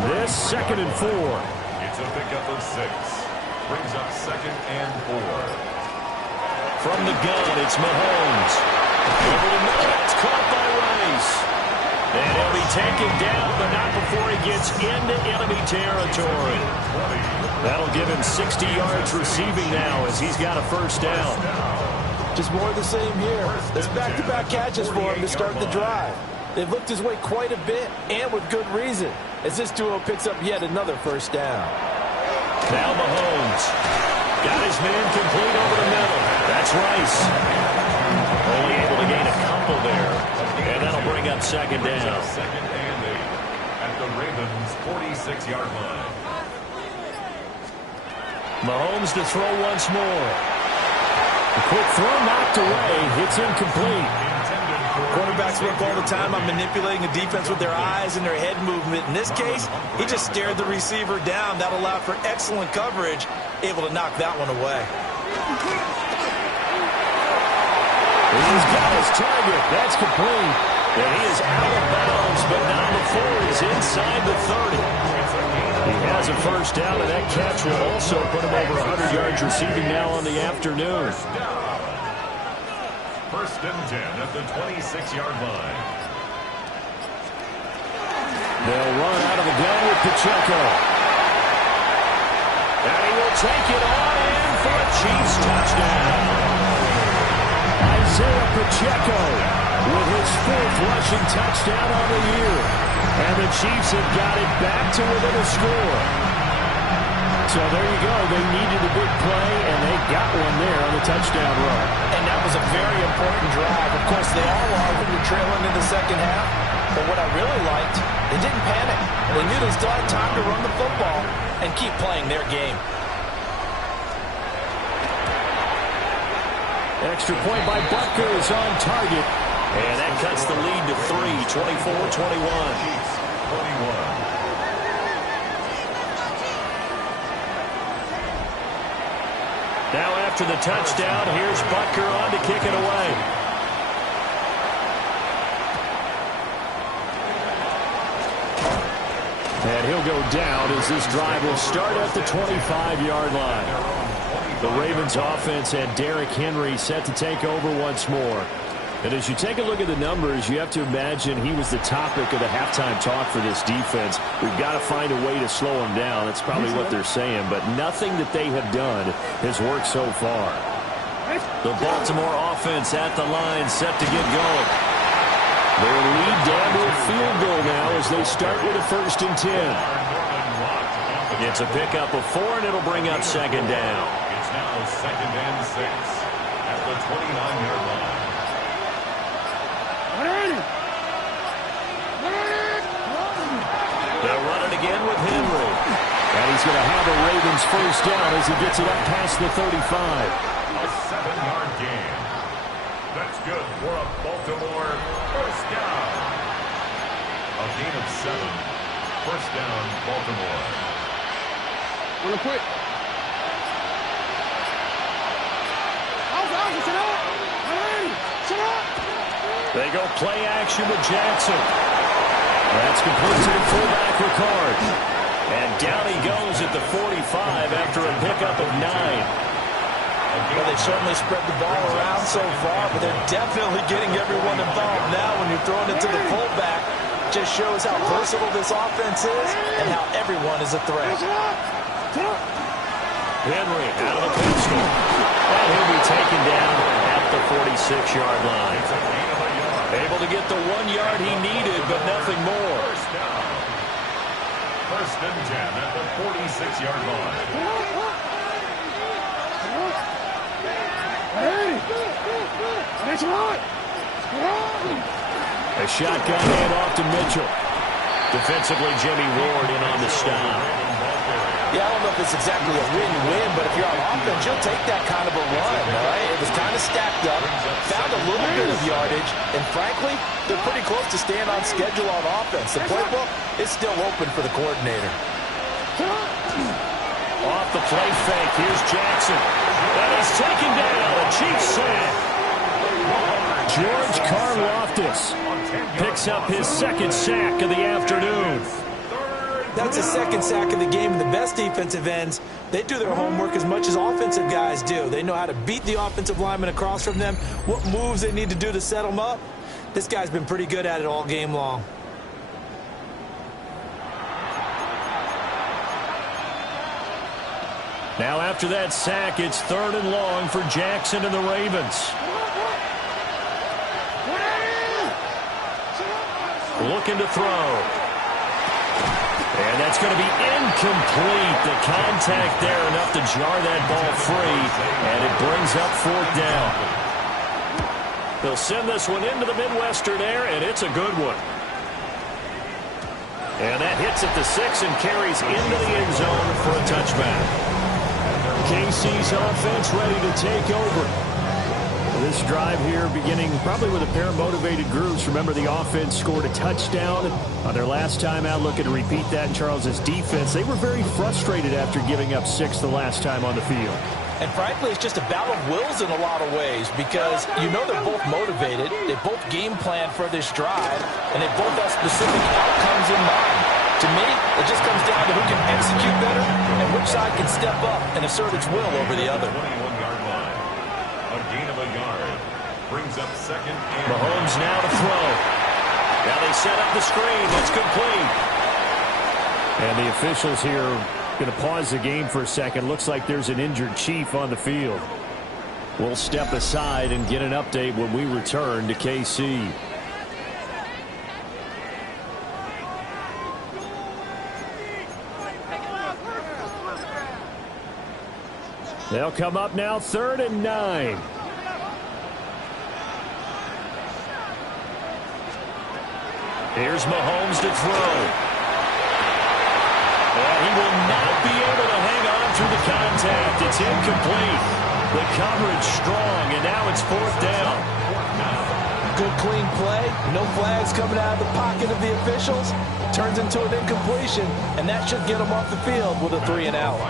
This 2nd and 4. It's a pickup of 6. Brings up 2nd and 4. From the gun, it's Mahomes. Over the middle, it's caught by Rice. And he'll be taken down, but not before he gets into enemy territory. That'll give him 60 yards receiving now as he's got a first down. Just more of the same here. There's back-to-back catches for him to start the drive. They've looked his way quite a bit, and with good reason, as this duo picks up yet another first down. Now Mahomes. Got his man complete over the middle. That's Rice. Only able to gain a couple there. And that'll bring up 2nd down. 2nd and 8 at the Ravens' 46-yard line. Mahomes to throw once more. A quick throw knocked away. It's incomplete. Quarterbacks work all the time on manipulating a defense with their eyes and their head movement. In this case, he just stared the receiver down. That allowed for excellent coverage, able to knock that one away. He's got his target. That's complete. And he is out of bounds, but not before he's inside the 30. He has a first down, and that catch will also put him over 100 yards receiving now on the afternoon. 1st and 10 at the 26-yard line. They'll run out of the gun with Pacheco. And he will take it all in for a Chiefs touchdown. Isaiah Pacheco with his 4th rushing touchdown on the year. And the Chiefs have got it back to within a score. So there you go. They needed a big play, and they got one there on the touchdown run. And that was a very important drive. Of course, they all are when you're trailing in the second half. But what I really liked, they didn't panic. They knew they still had time to run the football and keep playing their game. Extra point by Butker is on target. And that cuts the lead to 3, 24-21. 21. Now after the touchdown, here's Butker on to kick it away. And he'll go down as this drive will start at the 25-yard line. The Ravens offense had Derrick Henry set to take over once more. And as you take a look at the numbers, you have to imagine he was the topic of the halftime talk for this defense. We've got to find a way to slow him down. That's probably what they're saying. But nothing that they have done has worked so far. The Baltimore offense at the line, set to get going. Their lead down to a field goal now as they start with a 1st and 10. It's a pickup of 4, and it'll bring up 2nd down. It's now 2nd and 6 at the 29-yard line. They'll run it again with Henry. And he's going to have a Ravens 1st down as he gets it up past the 35. A 7-yard gain. That's good for a Baltimore 1st down. A gain of 7. 1st down, Baltimore. Wanna quit? They go play action with Jackson. That's complete to the fullback Ricard. And down he goes at the 45 after a pickup of 9. Well, they certainly spread the ball around so far, but they're definitely getting everyone involved now when you're throwing it to the fullback. Just shows how versatile this offense is and how everyone is a threat. Henry out of the pistol. And he'll be taken down at the 46-yard line. Able to get the 1 yard he needed, but nothing more. 1st down. 1st and 10 at the 46-yard line. A shotgun handoff to Mitchell. Defensively, Jimmy Ward in on the stop. Yeah, I don't know if it's exactly a win-win, but if you're on offense, you'll take that kind of a run, all right? It was kind of stacked up, found a little bit of yardage, and frankly, they're pretty close to staying on schedule on offense. The playbook is still open for the coordinator. Off the play fake, here's Jackson. And he's taken down, a cheap sack. George Karlaftis picks up his 2nd sack of the afternoon. That's his 2nd sack of the game, and the best defensive ends, they do their homework as much as offensive guys do. They know how to beat the offensive lineman across from them, what moves they need to do to set them up. This guy's been pretty good at it all game long. Now after that sack, it's 3rd and long for Jackson and the Ravens. Looking to throw. And that's going to be incomplete. The contact there enough to jar that ball free, and it brings up 4th down. They'll send this one into the Midwestern air, and it's a good one. And that hits at the 6 and carries into the end zone for a touchback. KC's offense ready to take over. This drive here beginning probably with a pair of motivated groups. Remember, the offense scored a touchdown on their last time out. Looking to repeat that in Charles's defense. They were very frustrated after giving up 6 the last time on the field. And frankly, it's just a battle of wills in a lot of ways because you know they're both motivated. They both game plan for this drive, and they both have specific outcomes in mind. To me, it just comes down to who can execute better and which side can step up and assert its will over the other. 21-yard line. A gain of a yard. Brings up 2nd and... Mahomes now to throw. Now they set up the screen. That's complete. And the officials here going to pause the game for a second. Looks like there's an injured Chief on the field. We'll step aside and get an update when we return to KC. They'll come up now 3rd and 9. Here's Mahomes to throw. And he will not be able to hang on through the contact. It's incomplete. The coverage strong, and now it's 4th down. Good clean play. No flags coming out of the pocket of the officials. Turns into an incompletion, and that should get him off the field with a 3 and out.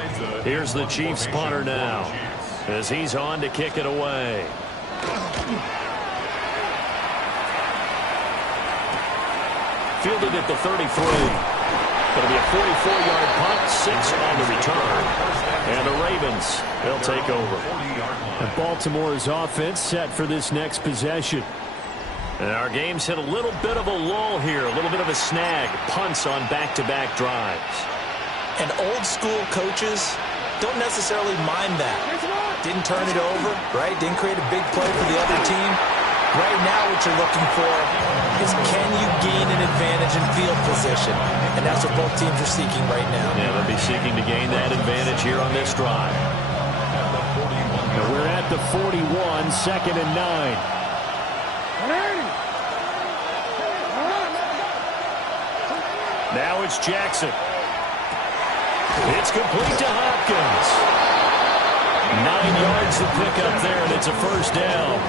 Here's the Chiefs punter now as he's on to kick it away. Fielded at the 33. Going to be a 44-yard punt, 6 on the return. And the Ravens, they'll take over. And Baltimore's offense set for this next possession. And our game's hit a little bit of a lull here, a little bit of a snag. Punts on back-to-back drives. And old-school coaches don't necessarily mind that. Didn't turn it over, right? Didn't create a big play for the other team. Right now what you're looking for is can you gain an advantage in field position? And that's what both teams are seeking right now. Yeah, they'll be seeking to gain that advantage here on this drive. We're at the 41, 2nd and 9. Now it's Jackson. It's complete to Hopkins. 9 yards to pick up there, and it's a first down.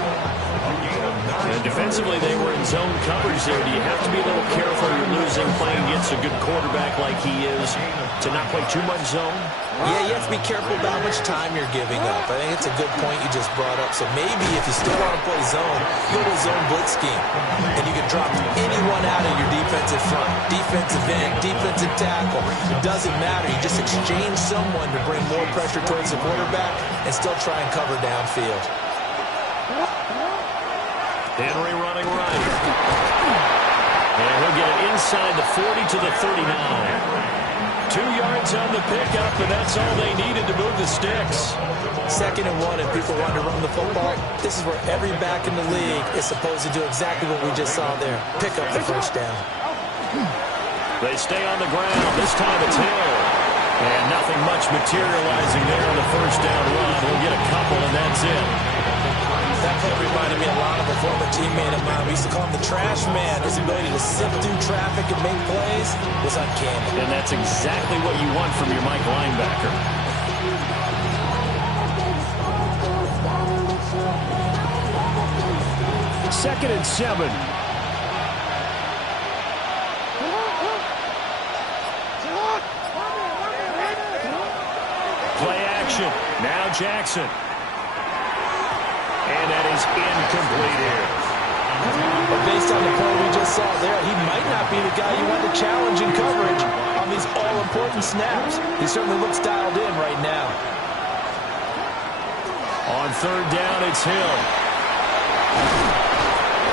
And defensively, they were in zone coverage there. Do you have to be a little careful you're losing playing against a good quarterback like he is to not play too much zone? Yeah, you have to be careful about how much time you're giving up. I think it's a good point you just brought up. So maybe if you still want to play zone, go to a zone blitz scheme. And you can drop anyone out of your defensive front. Defensive end, defensive tackle. It doesn't matter. You just exchange someone to bring more pressure towards the quarterback and still try and cover downfield. Henry running right. And he'll get it inside the 40 to the 39. 2 yards on the pickup, and that's all they needed to move the sticks. 2nd and 1, and people want to run the football. This is where every back in the league is supposed to do exactly what we just saw there. Pick up the first down. They stay on the ground. This time it's Hill. And nothing much materializing there on the first down run. He'll get a couple, and that's it. That play reminded me a lot of a former teammate of mine. We used to call him the trash man. His ability to sift through traffic and make plays was uncanny. And that's exactly what you want from your Mike linebacker. Second and 7. Play action. Now Jackson. And that is incomplete here. But based on the play we just saw there, he might not be the guy you want to challenge in coverage on these all-important snaps. He certainly looks dialed in right now. On 3rd down, it's Hill.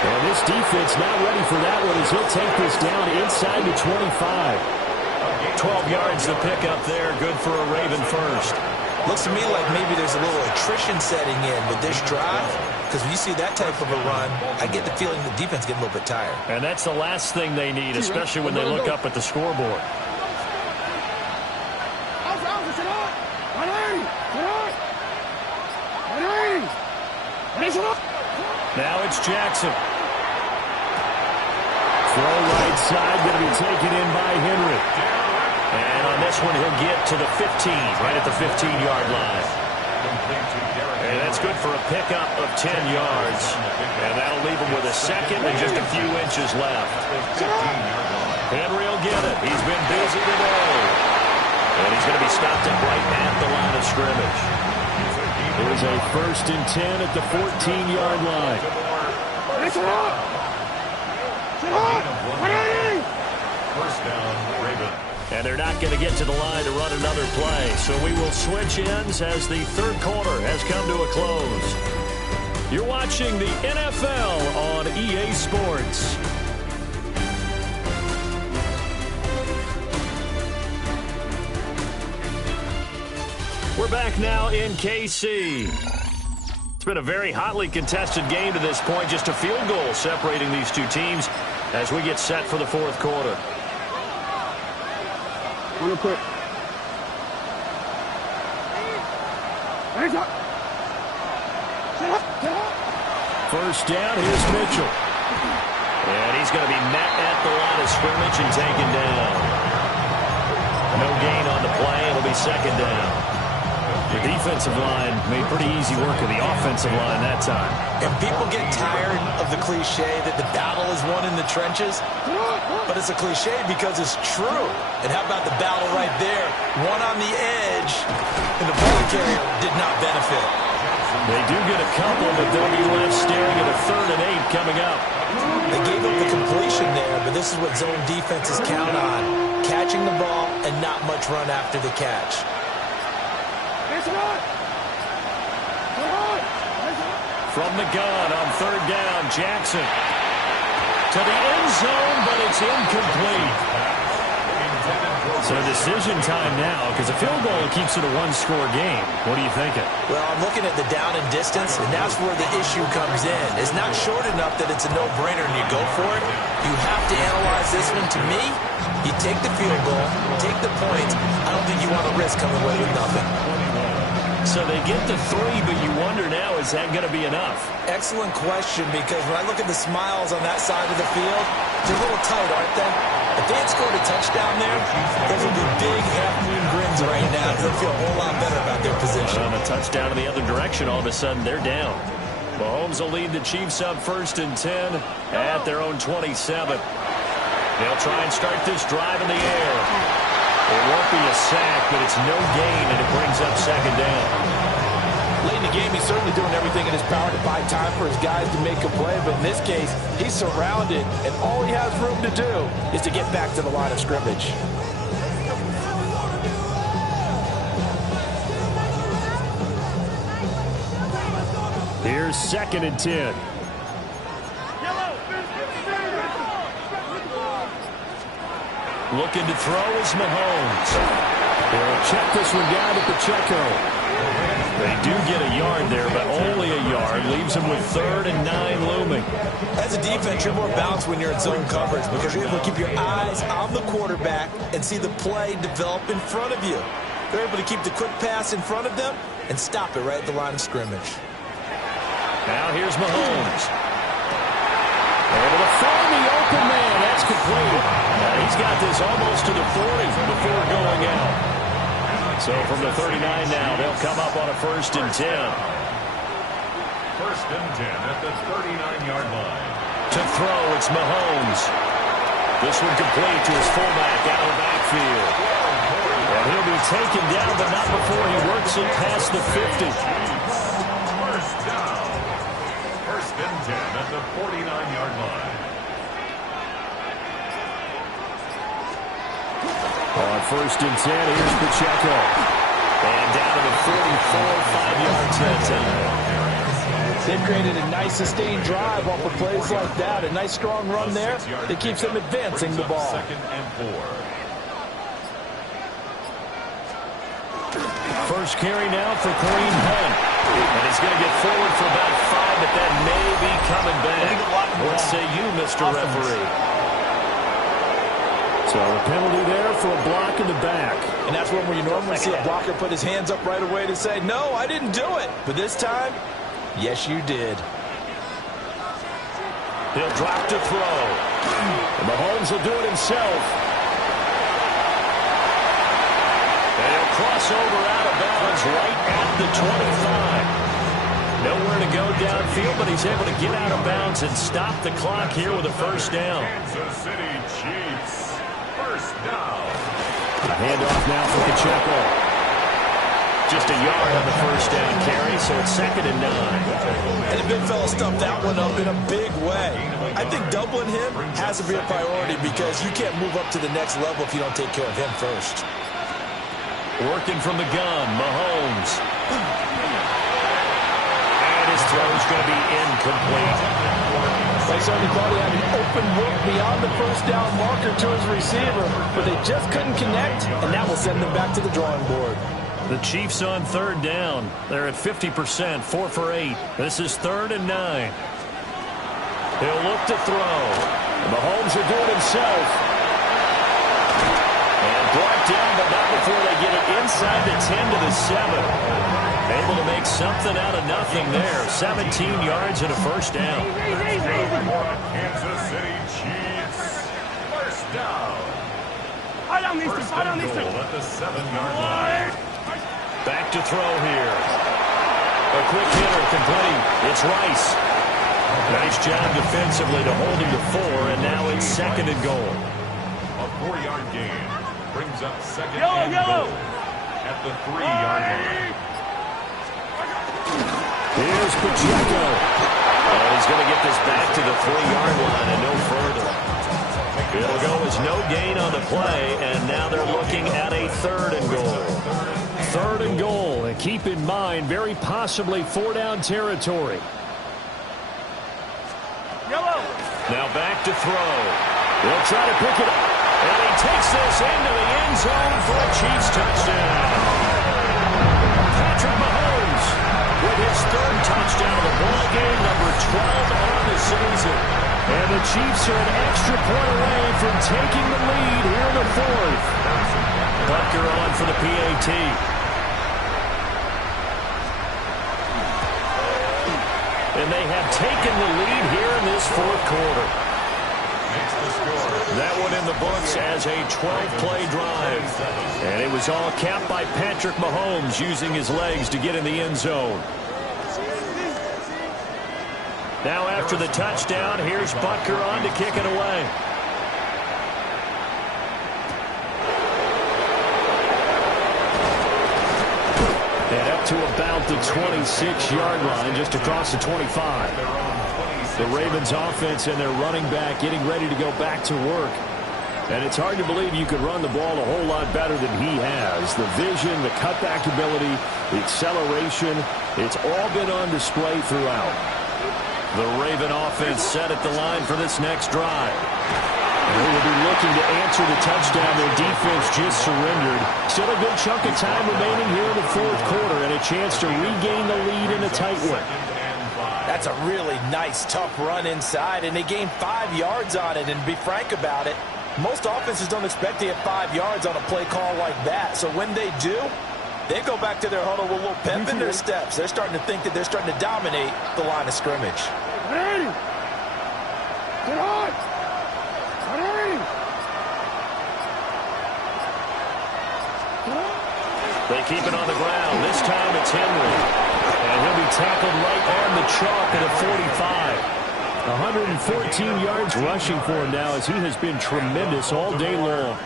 And this defense not ready for that one as he'll take this down inside the 25. 12 yards to pick up there. Good for a Raven first. Looks to me like maybe there's a little attrition setting in with this drive, because when you see that type of a run, I get the feeling the defense getting a little bit tired. And that's the last thing they need, especially when they look up at the scoreboard. Now it's Jackson. Throw right side, going to be taken in by Henry. And on this one, he'll get to the 15, right at the 15-yard line. And that's good for a pickup of 10 yards. And that'll leave him with a second and just a few inches left. Henry will get it. He's been busy today. And he's going to be stopped up right at the line of scrimmage. There's a 1st and 10 at the 14-yard line. First down, Raven. And they're not going to get to the line to run another play. So we will switch ends as the 3rd quarter has come to a close. You're watching the NFL on EA Sports. We're back now in KC. It's been a very hotly contested game to this point. Just a field goal separating these two teams as we get set for the 4th quarter. Real quick. First down, here's Mitchell. And he's going to be met at the line of scrimmage and taken down. No gain on the play. It'll be 2nd down. The defensive line made pretty easy work of the offensive line that time. And people get tired of the cliche that the battle is won in the trenches. But it's a cliche because it's true. And how about the battle right there? One on the edge, and the ball carrier did not benefit. They do get a couple, but they'll be left staring at a 3rd and 8 coming up. They gave up the completion there, but this is what zone defenses count on. Catching the ball and not much run after the catch. From the gun on 3rd down, Jackson. To the end zone, but it's incomplete. So decision time now, because a field goal keeps it a one-score game. What are you thinking? Well, I'm looking at the down and distance, and that's where the issue comes in. It's not short enough that it's a no-brainer and you go for it. You have to analyze this one. To me, you take the field goal, take the points. I don't think you want to risk coming away with nothing. So they get the 3, but you wonder now, is that going to be enough? Excellent question, because when I look at the smiles on that side of the field, they're a little tight, aren't they? If they had scored a touchdown there, those would be big half-moon grins right now because they feel a whole lot better about their position. On a touchdown in the other direction, all of a sudden they're down. Mahomes will lead the Chiefs up 1st and 10 at their own 27. They'll try and start this drive in the air. It won't be a sack, but it's no gain, and it brings up 2nd down. Late in the game, he's certainly doing everything in his power to buy time for his guys to make a play. But in this case, he's surrounded, and all he has room to do is to get back to the line of scrimmage. Here's 2nd and 10. Looking to throw is Mahomes. They'll check this one down to Pacheco. They do get a yard there, but only a yard. Leaves them with 3rd and 9 looming. As a defense, you're more balanced when you're in zone coverage because you're able to keep your eyes on the quarterback and see the play develop in front of you. They're able to keep the quick pass in front of them and stop it right at the line of scrimmage. Now here's Mahomes. Able to find the open man. That's complete. He's got this almost to the 40 before going out. So from the 39 now, they'll come up on a 1st and 10. 1st and 10 at the 39-yard line. To throw, it's Mahomes. This one complete to his fullback out of the backfield. And he'll be taken down, but not before he works it past the 50. 1st down. 1st and 10 at the 49-yard line. On 1st and 10, here's Pacheco. And down to the 44, 5-yard touchdown. They've created a nice sustained drive off of plays like that. A nice strong run there that keeps them advancing the ball. 2nd and 4. First carry now for Kareem Hunt. And he's going to get forward for about 5, but that may be coming back. What say you, Mr. Referee? So a penalty there for a block in the back. And that's one where you normally see a blocker put his hands up right away to say, no, I didn't do it. But this time, yes, you did. He'll drop to throw. And Mahomes will do it himself. And he'll cross over out of bounds right at the 25. Nowhere to go downfield, but he's able to get out of bounds and stop the clock here with a 1st down. Kansas City Chiefs. 1st down. A handoff now for Pacheco. Just a yard on the 1st down carry, so it's 2nd and 9. And the big fella stuffed that one up in a big way. I think doubling him has to be a priority because you can't move up to the next level if you don't take care of him first. Working from the gun, Mahomes. And his throw's going to be incomplete. They certainly thought he had an open look beyond the 1st down marker to his receiver, but they just couldn't connect, and that will send them back to the drawing board. The Chiefs on 3rd down. They're at 50%, 4 for 8. This is 3rd and 9. He'll look to throw. And Mahomes will do it himself. And brought down, but not before they get it inside the 10 to the 7. Able to make something out of nothing there. 17 yards and a 1st down. Kansas City Chiefs. 1st down. First and goal at the 7-yard line. Back to throw here. A quick hitter complete. It's Rice. Nice job defensively to hold him to 4, and now it's 2nd and goal. A 4-yard gain brings up 2nd and goal at the 3-yard line. Here's Pacheco. And he's going to get this back to the 3-yard line and no further. It'll go as no gain on the play, and now they're looking at a 3rd and goal. 3rd and goal, and keep in mind, very possibly 4-down territory. Now back to throw. They'll try to pick it up. And he takes this into the end zone for a Chiefs touchdown. Patrick Mahomes with his third touchdown of the ball game, number 12 on the season. And the Chiefs are an extra point away from taking the lead here in the fourth. Butker on for the PAT. And they have taken the lead here in this fourth quarter. That one in the books as a 12-play drive. And it was all capped by Patrick Mahomes using his legs to get in the end zone. Now after the touchdown, here's Butker on to kick it away. And up to about the 26-yard line, just across the 25. The Ravens offense and their running back getting ready to go back to work. And it's hard to believe you could run the ball a whole lot better than he has. The vision, the cutback ability, the acceleration, it's all been on display throughout. The Raven offense set at the line for this next drive. And they will be looking to answer the touchdown their defense just surrendered. Still a good chunk of time remaining here in the fourth quarter and a chance to regain the lead in a tight one. That's a really nice, tough run inside, and they gained 5 yards on it. And to be frank about it, most offenses don't expect to get 5 yards on a play call like that. So when they do, they go back to their huddle with a little pep in their steps. They're starting to think that they're starting to dominate the line of scrimmage. Hey! Get on! Hey! They keep it on the ground. This time it's Henry. And he'll be tackled right on the chalk at a 45. 114 yards rushing for him now as he has been tremendous all day long.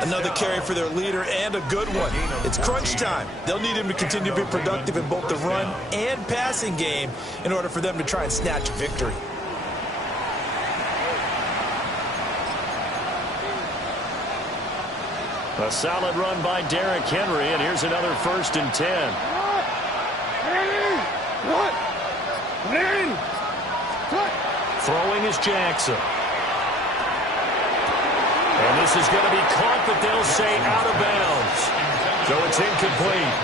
Another carry for their leader and a good one. It's crunch time. They'll need him to continue to be productive in both the run and passing game in order for them to try and snatch victory. A solid run by Derrick Henry, and here's another 1st and 10. Throwing is Jackson. And this is going to be caught, but they'll say out of bounds. So it's incomplete.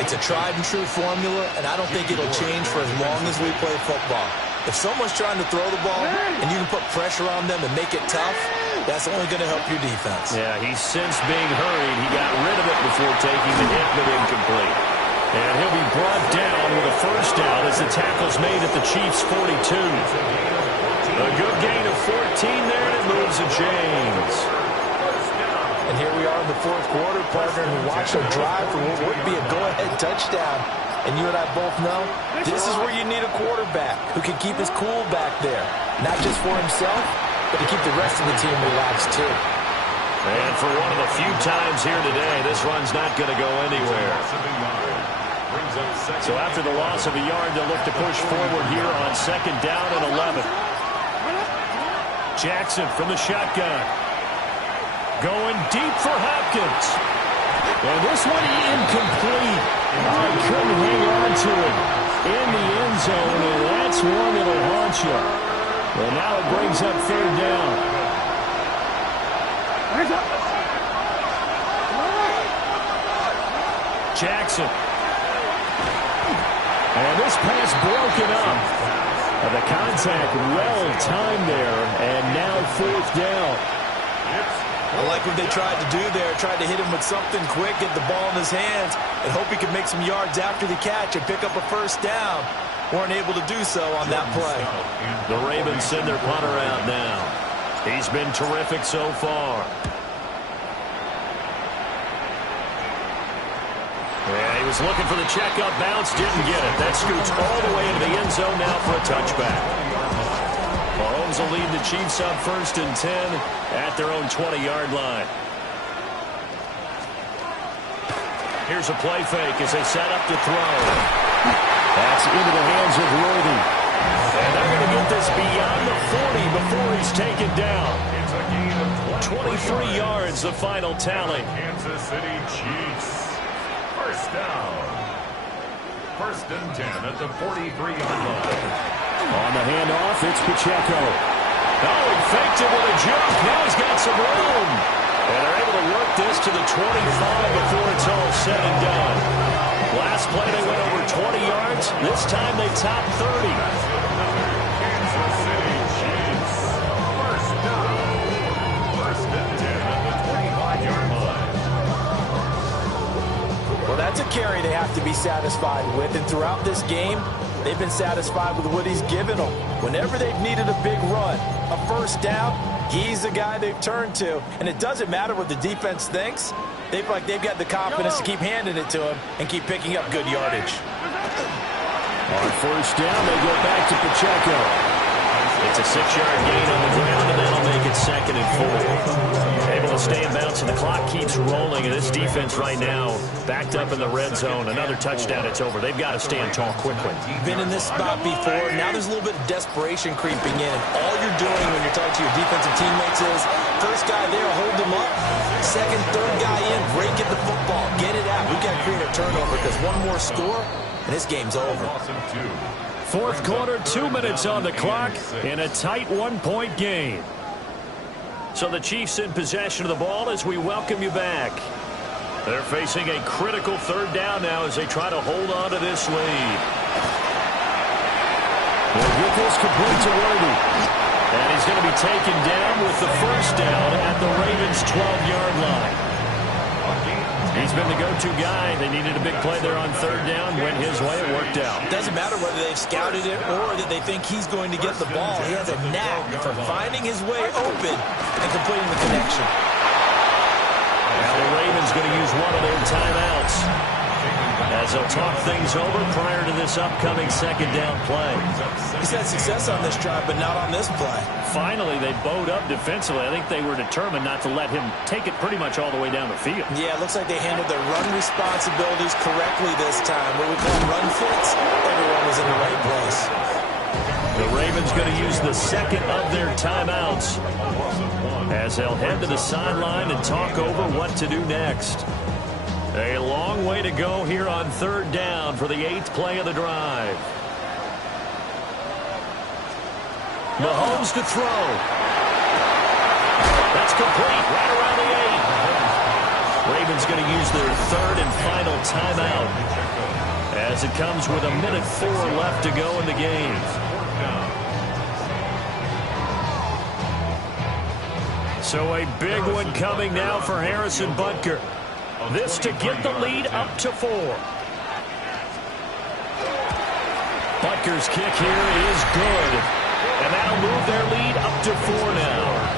It's a tried-and-true formula, and I don't think it'll change for as long as we play football. If someone's trying to throw the ball and you can put pressure on them and make it tough, that's only going to help your defense. Yeah, he's since being hurried. He got rid of it before taking the hit, but incomplete. And he'll be brought down with a 1st down as the tackle's made at the Chiefs' 42. A good gain of 14 there, and it moves to James. And here we are in the fourth quarter, partner, and we watch them drive for what would be a go-ahead touchdown. And you and I both know this is where you need a quarterback who can keep his cool back there. Not just for himself, but to keep the rest of the team relaxed, too. And for one of the few times here today, this run's not going to go anywhere. So after the loss of a yard, they'll look to push forward here on 2nd down and 11. Jackson from the shotgun. Going deep for Hopkins. And this one incomplete. Couldn't hang on to it in the end zone, and that's one that'll haunt you. And now it brings up 3rd down. Jackson. And this pass broken up. And the contact well-timed there, and now 4th down. I like what they tried to do there, tried to hit him with something quick, get the ball in his hands, and hope he could make some yards after the catch and pick up a 1st down. Weren't able to do so on that play. The Ravens send their punter out now. He's been terrific so far. Yeah, he was looking for the checkup bounce, didn't get it. That scoots all the way into the end zone now for a touchback. Mahomes will lead the Chiefs up 1st and 10 at their own 20-yard line. Here's a play fake as they set up to throw. That's into the hands of Worthy. And they're going to get this beyond the 40 before he's taken down. 23 yards, the final tally. Kansas City Chiefs. 1st down. 1st and 10 at the 43-yard line. On the handoff, it's Pacheco. Oh, he faked it with a jump. Now he's got some room. And they're able to work this to the 25 before it's all said and done. Last play they went over 20 yards. This time they topped 30. Kansas City Chiefs. First down. First and 10 at the 25-yard line. Well, that's a carry they have to be satisfied with. And throughout this game, they've been satisfied with what he's given them. Whenever they've needed a big run, a first down, he's the guy they've turned to. And it doesn't matter what the defense thinks. They feel like they've got the confidence to keep handing it to him and keep picking up good yardage. On first down, they go back to Pacheco. It's a 6-yard gain on the ground, and that'll make it 2nd and 4. Able to stay in bounds, and the clock keeps rolling. And this defense right now, backed up in the red zone. Another touchdown, it's over. They've got to stand tall quickly. Been in this spot before. Now there's a little bit of desperation creeping in. All you're doing when you're talking to your defensive teammates is, first guy there, hold him up. Second, third guy in, break at the football. Get it out. We've got to create a turnover because one more score, and this game's over. Fourth quarter, 2 minutes on the clock in a tight 1-point game. So the Chiefs in possession of the ball as we welcome you back. They're facing a critical third down now as they try to hold on to this lead. Well, with this complete to Worthy. And he's going to be taken down with the first down at the Ravens' 12-yard line. He's been the go-to guy. They needed a big play there on third down. Went his way. It worked out. It doesn't matter whether they've scouted it or that they think he's going to get the ball. He has a knack for finding his way open and completing the connection. Now the Ravens going to use one of their timeouts as they'll talk things over prior to this upcoming second down play. He's had success on this drive, but not on this play. Finally, they bowed up defensively. I think they were determined not to let him take it pretty much all the way down the field. Yeah, it looks like they handled their run responsibilities correctly this time. What we call run fits, everyone was in the right place. The Ravens going to use the second of their timeouts as they'll head to the sideline and talk over what to do next. A long way to go here on third down for the 8th play of the drive. Mahomes to throw. That's complete right around the 8. Ravens going to use their third and final timeout as it comes with 1:04 left to go in the game. So a big one coming now for Harrison Butker. This to get the lead up to 4. Butker's kick here is good. And that'll move their lead up to 4 now.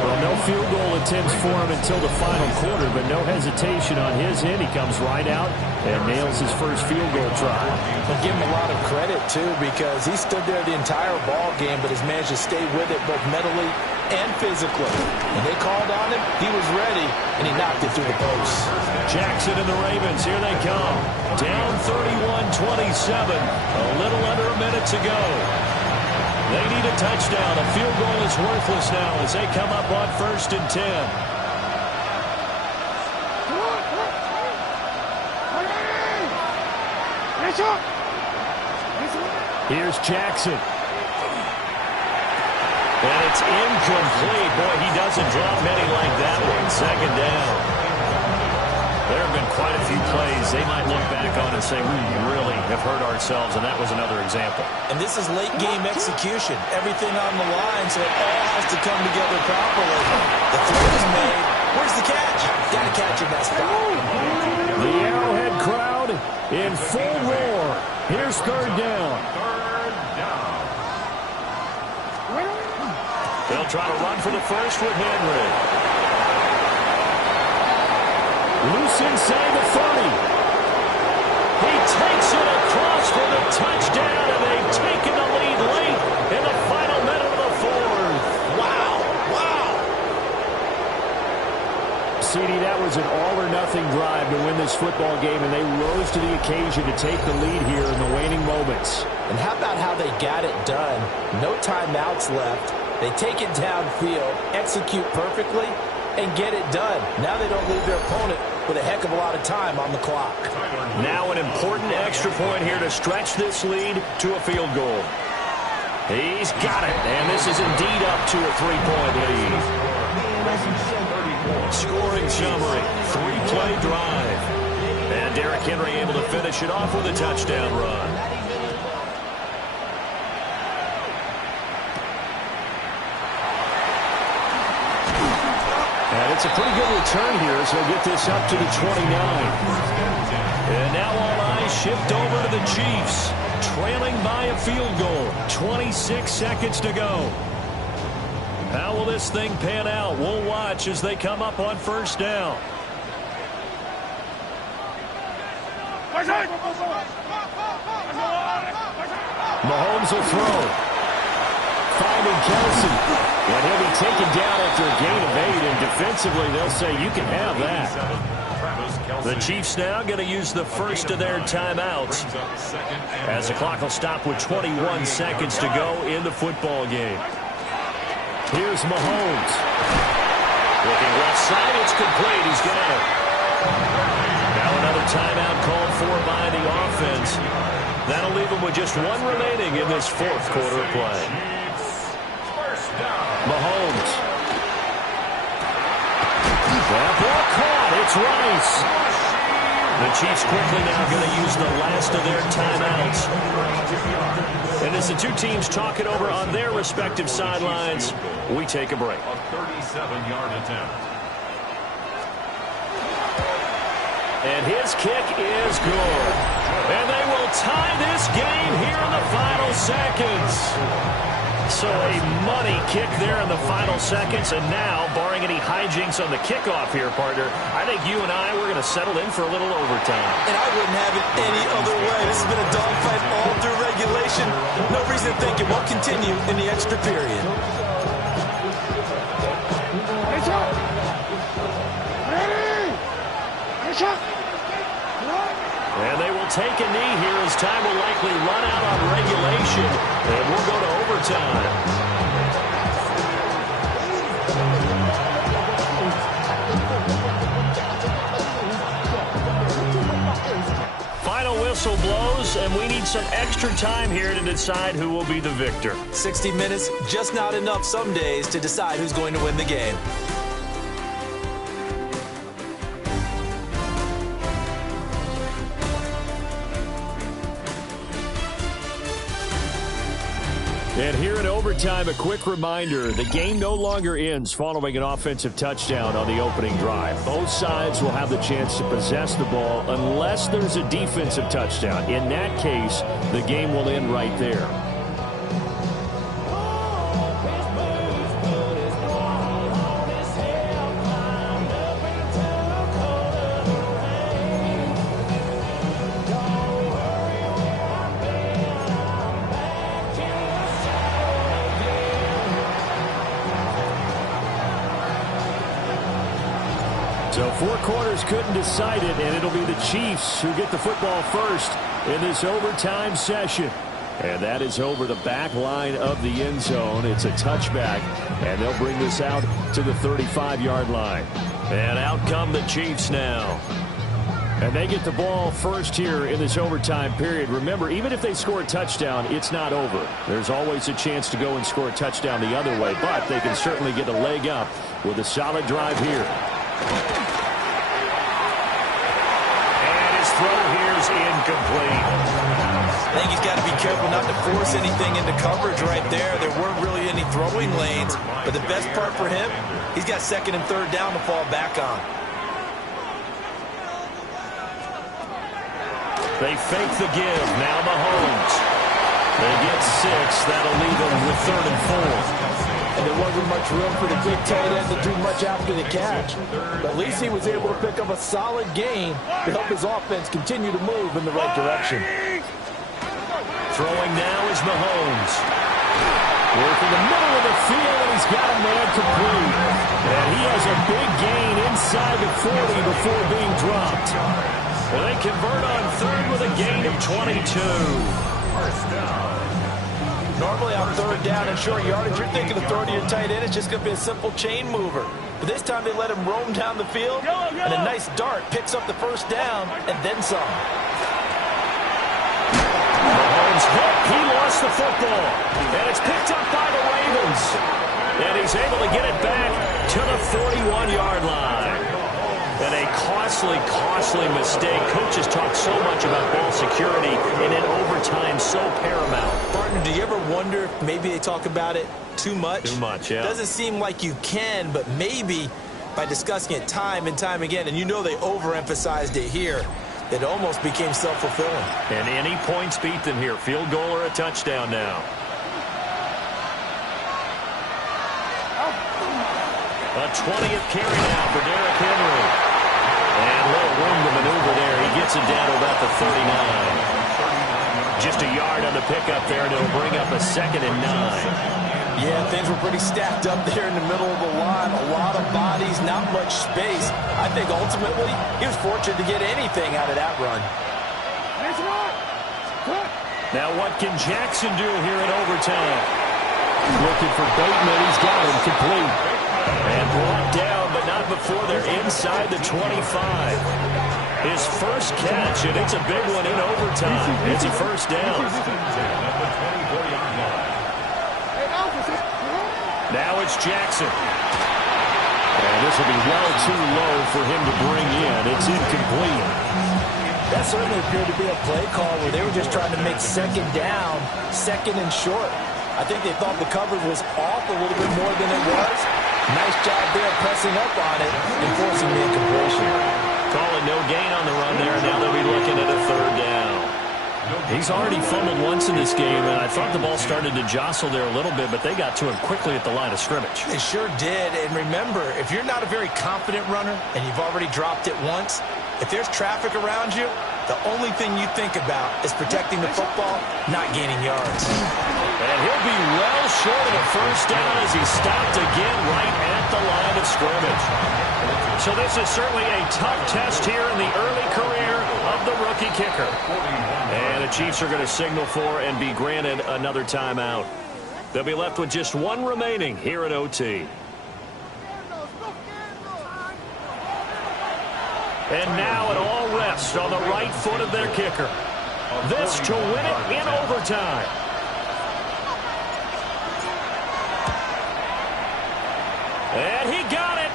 Well, no field goal attempts for him until the final quarter, but no hesitation on his end. He comes right out and nails his first field goal try. We'll give him a lot of credit, too, because he stood there the entire ball game, but has managed to stay with it both mentally and physically. When they called on him, he was ready, and he knocked it through the post. Jackson and the Ravens, here they come. Down 31-27, a little under a minute to go. They need a touchdown. A field goal is worthless now as they come up on 1st and 10. Here's Jackson. And it's incomplete. Boy, he doesn't drop many like that one. Second down. There have been quite a few plays they might look back on and say, we really have hurt ourselves, and that was another example. And this is late-game execution. Everything on the line, so it all has to come together properly. The throw is made. Where's the catch? Got to catch in that spot. The Arrowhead crowd in full roar. Here's third down. They'll try to run for the first with Henry. Loose inside the 30. He takes it across for the touchdown, and they've taken the lead late in the final minute of the 4th. Wow. CD, that was an all-or-nothing drive to win this football game, and they rose to the occasion to take the lead here in the waning moments. And how about how they got it done? No timeouts left. They take it downfield, execute perfectly, and get it done. Now they don't leave their opponent with a heck of a lot of time on the clock. Now an important extra point here to stretch this lead to a field goal. He's got it, and this is indeed up to a 3-point lead. Scoring summary, 3-play drive. And Derrick Henry able to finish it off with a touchdown run. And it's a pretty good return here, so he'll get this up to the 29. And now all eyes shift over to the Chiefs, trailing by a field goal. 26 seconds to go. How will this thing pan out? We'll watch as they come up on first down. Mahomes will throw. Finding Kelsey. And he'll be taken down after a gain of 8. And defensively, they'll say you can have that. The Chiefs now going to use the first of their timeouts, as the clock will stop with 21 seconds to go in the football game. Here's Mahomes. Looking left side, it's complete. He's got it. Now another timeout called for by the offense. That'll leave them with just one remaining in this fourth quarter of play. Mahomes. That ball caught. It's Rice. The Chiefs quickly now going to use the last of their timeouts. And as the two teams talk it over on their respective sidelines, we take a break. A 37-yard attempt. And his kick is good. And they will tie this game here in the final seconds. So a money kick there in the final seconds. And now, barring any hijinks on the kickoff here, partner, I think you and I, we're going to settle in for a little overtime. And I wouldn't have it any other way. This has been a dogfight all through regulation. No reason to think it won't continue in the extra period. And they will take a knee here as time will likely run out on regulation. And we'll go to overtime. Final whistle blows, and we need some extra time here to decide who will be the victor. 60 minutes, just not enough some days to decide who's going to win the game. And here in overtime, a quick reminder, the game no longer ends following an offensive touchdown on the opening drive. Both sides will have the chance to possess the ball unless there's a defensive touchdown. In that case, the game will end right there. So 4 quarters couldn't decide it, and it'll be the Chiefs who get the football first in this overtime session. And that is over the back line of the end zone. It's a touchback, and they'll bring this out to the 35-yard line. And out come the Chiefs now. And they get the ball first here in this overtime period. Remember, even if they score a touchdown, it's not over. There's always a chance to go and score a touchdown the other way, but they can certainly get a leg up with a solid drive here. Throw here's incomplete. I think he's got to be careful not to force anything into coverage right there. There weren't really any throwing lanes, but the best part for him, he's got second and third down to fall back on. They fake the give. Now Mahomes. They get 6. That'll leave them with 3rd and 4. And there wasn't much room for the big tight end to do much after the catch. But at least he was able to pick up a solid gain to help his offense continue to move in the right direction. Throwing now is Mahomes. Working the middle of the field, and he's got a man complete. And he has a big gain inside the 40 before being dropped. And they convert on 3rd with a gain of 22. First down. Normally on 3rd down and short yardage, you're thinking of throwing to your tight end. It's just going to be a simple chain mover. But this time they let him roam down the field, and a nice dart picks up the first down and then some. Mahomes hit. He lost the football. And it's picked up by the Ravens. And he's able to get it back to the 41-yard line. And a costly mistake. Coaches talk so much about ball security, and in overtime, so paramount. Partner, do you ever wonder if maybe they talk about it too much? Too much, yeah. Doesn't seem like you can, but maybe by discussing it time and time again, and you know they overemphasized it here, it almost became self-fulfilling. And any points beat them here. Field goal or a touchdown now. A 20th carry now for Derrick Henry. And a little room to maneuver there. He gets it down to about the 39. Just a yard on the pickup there, and it'll bring up a 2nd and 9. Yeah, things were pretty stacked up there in the middle of the line. A lot of bodies, not much space. I think ultimately he was fortunate to get anything out of that run. Now what can Jackson do here in overtime? Looking for Bateman. He's got him complete. And brought down, but not before they're inside the 25. His first catch, and it's a big one in overtime. It's a first down. Now it's Jackson. And this will be well too low for him to bring in. It's incomplete. That certainly appeared to be a play call where they were just trying to make 2nd down, 2nd and short. I think they thought the coverage was off a little bit more than it was. Nice job there pressing up on it and forcing the incompletion. Calling no gain on the run there. Now they'll be looking at a 3rd down. He's already fumbled once in this game, and I thought the ball started to jostle there a little bit, but they got to him quickly at the line of scrimmage. They sure did. And remember, if you're not a very confident runner and you've already dropped it once, if there's traffic around you, the only thing you think about is protecting the football, not gaining yards. And he'll be well short of the first down as he stopped again right at the line of scrimmage. So this is certainly a tough test here in the early career of the rookie kicker. And the Chiefs are going to signal for and be granted another timeout. They'll be left with just one remaining here at OT. And now it all rests on the right foot of their kicker. This to win it in overtime. And he got it.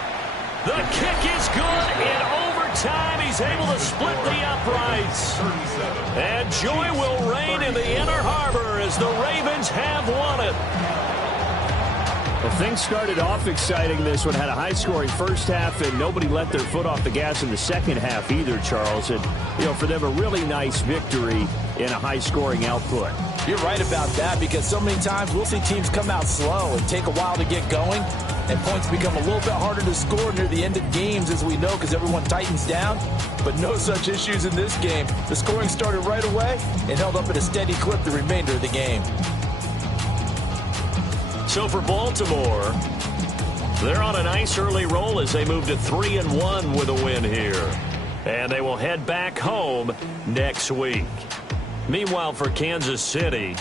The kick is good in overtime. He's able to split the uprights. And joy will reign in the inner harbor as the Ravens have won it. Well, things started off exciting. This one had a high-scoring first half, and nobody let their foot off the gas in the second half either, Charles. And, you know, for them, a really nice victory in a high-scoring output. You're right about that, because so many times we'll see teams come out slow and take a while to get going, and points become a little bit harder to score near the end of games, as we know, because everyone tightens down. But no such issues in this game. The scoring started right away and held up at a steady clip the remainder of the game. So for Baltimore, they're on a nice early roll as they move to 3-1 with a win here. And they will head back home next week. Meanwhile, for Kansas City,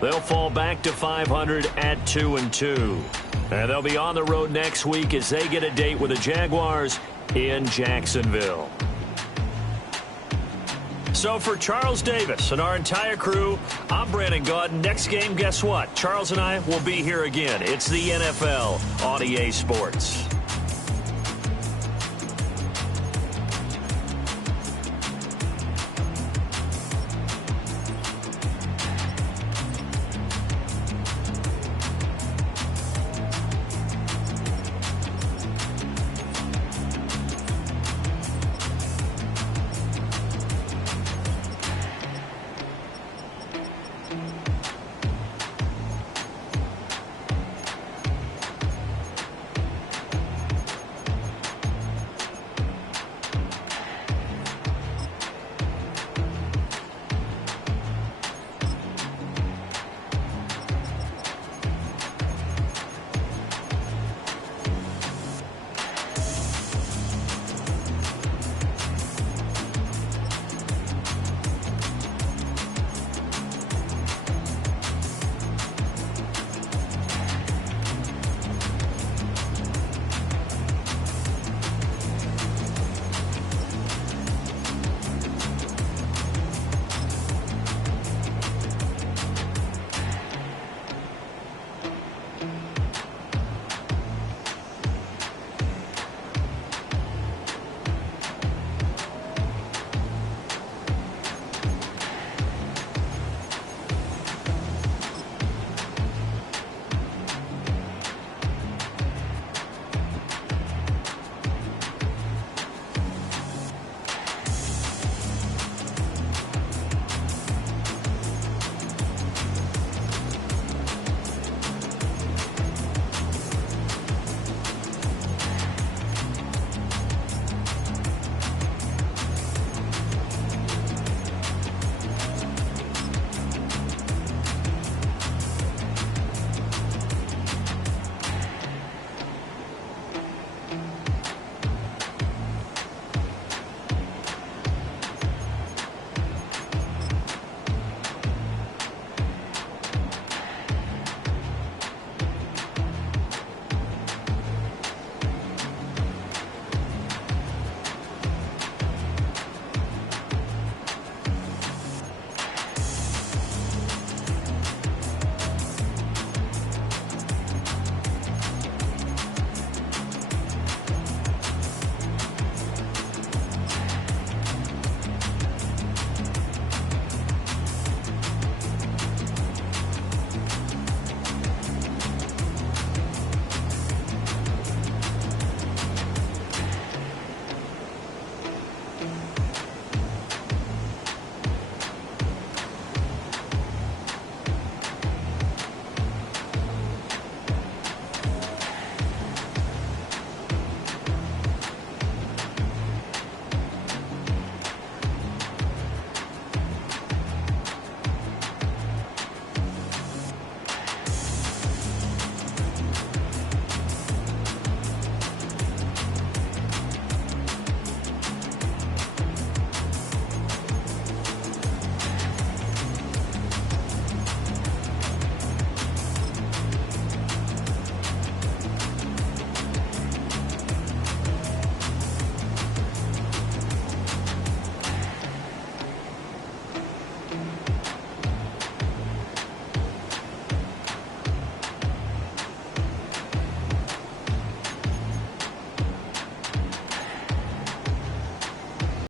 they'll fall back to 500 at 2-2. And they'll be on the road next week as they get a date with the Jaguars in Jacksonville. So for Charles Davis and our entire crew, I'm Brandon Gaudin. Next game, guess what? Charles and I will be here again. It's the NFL on EA Sports.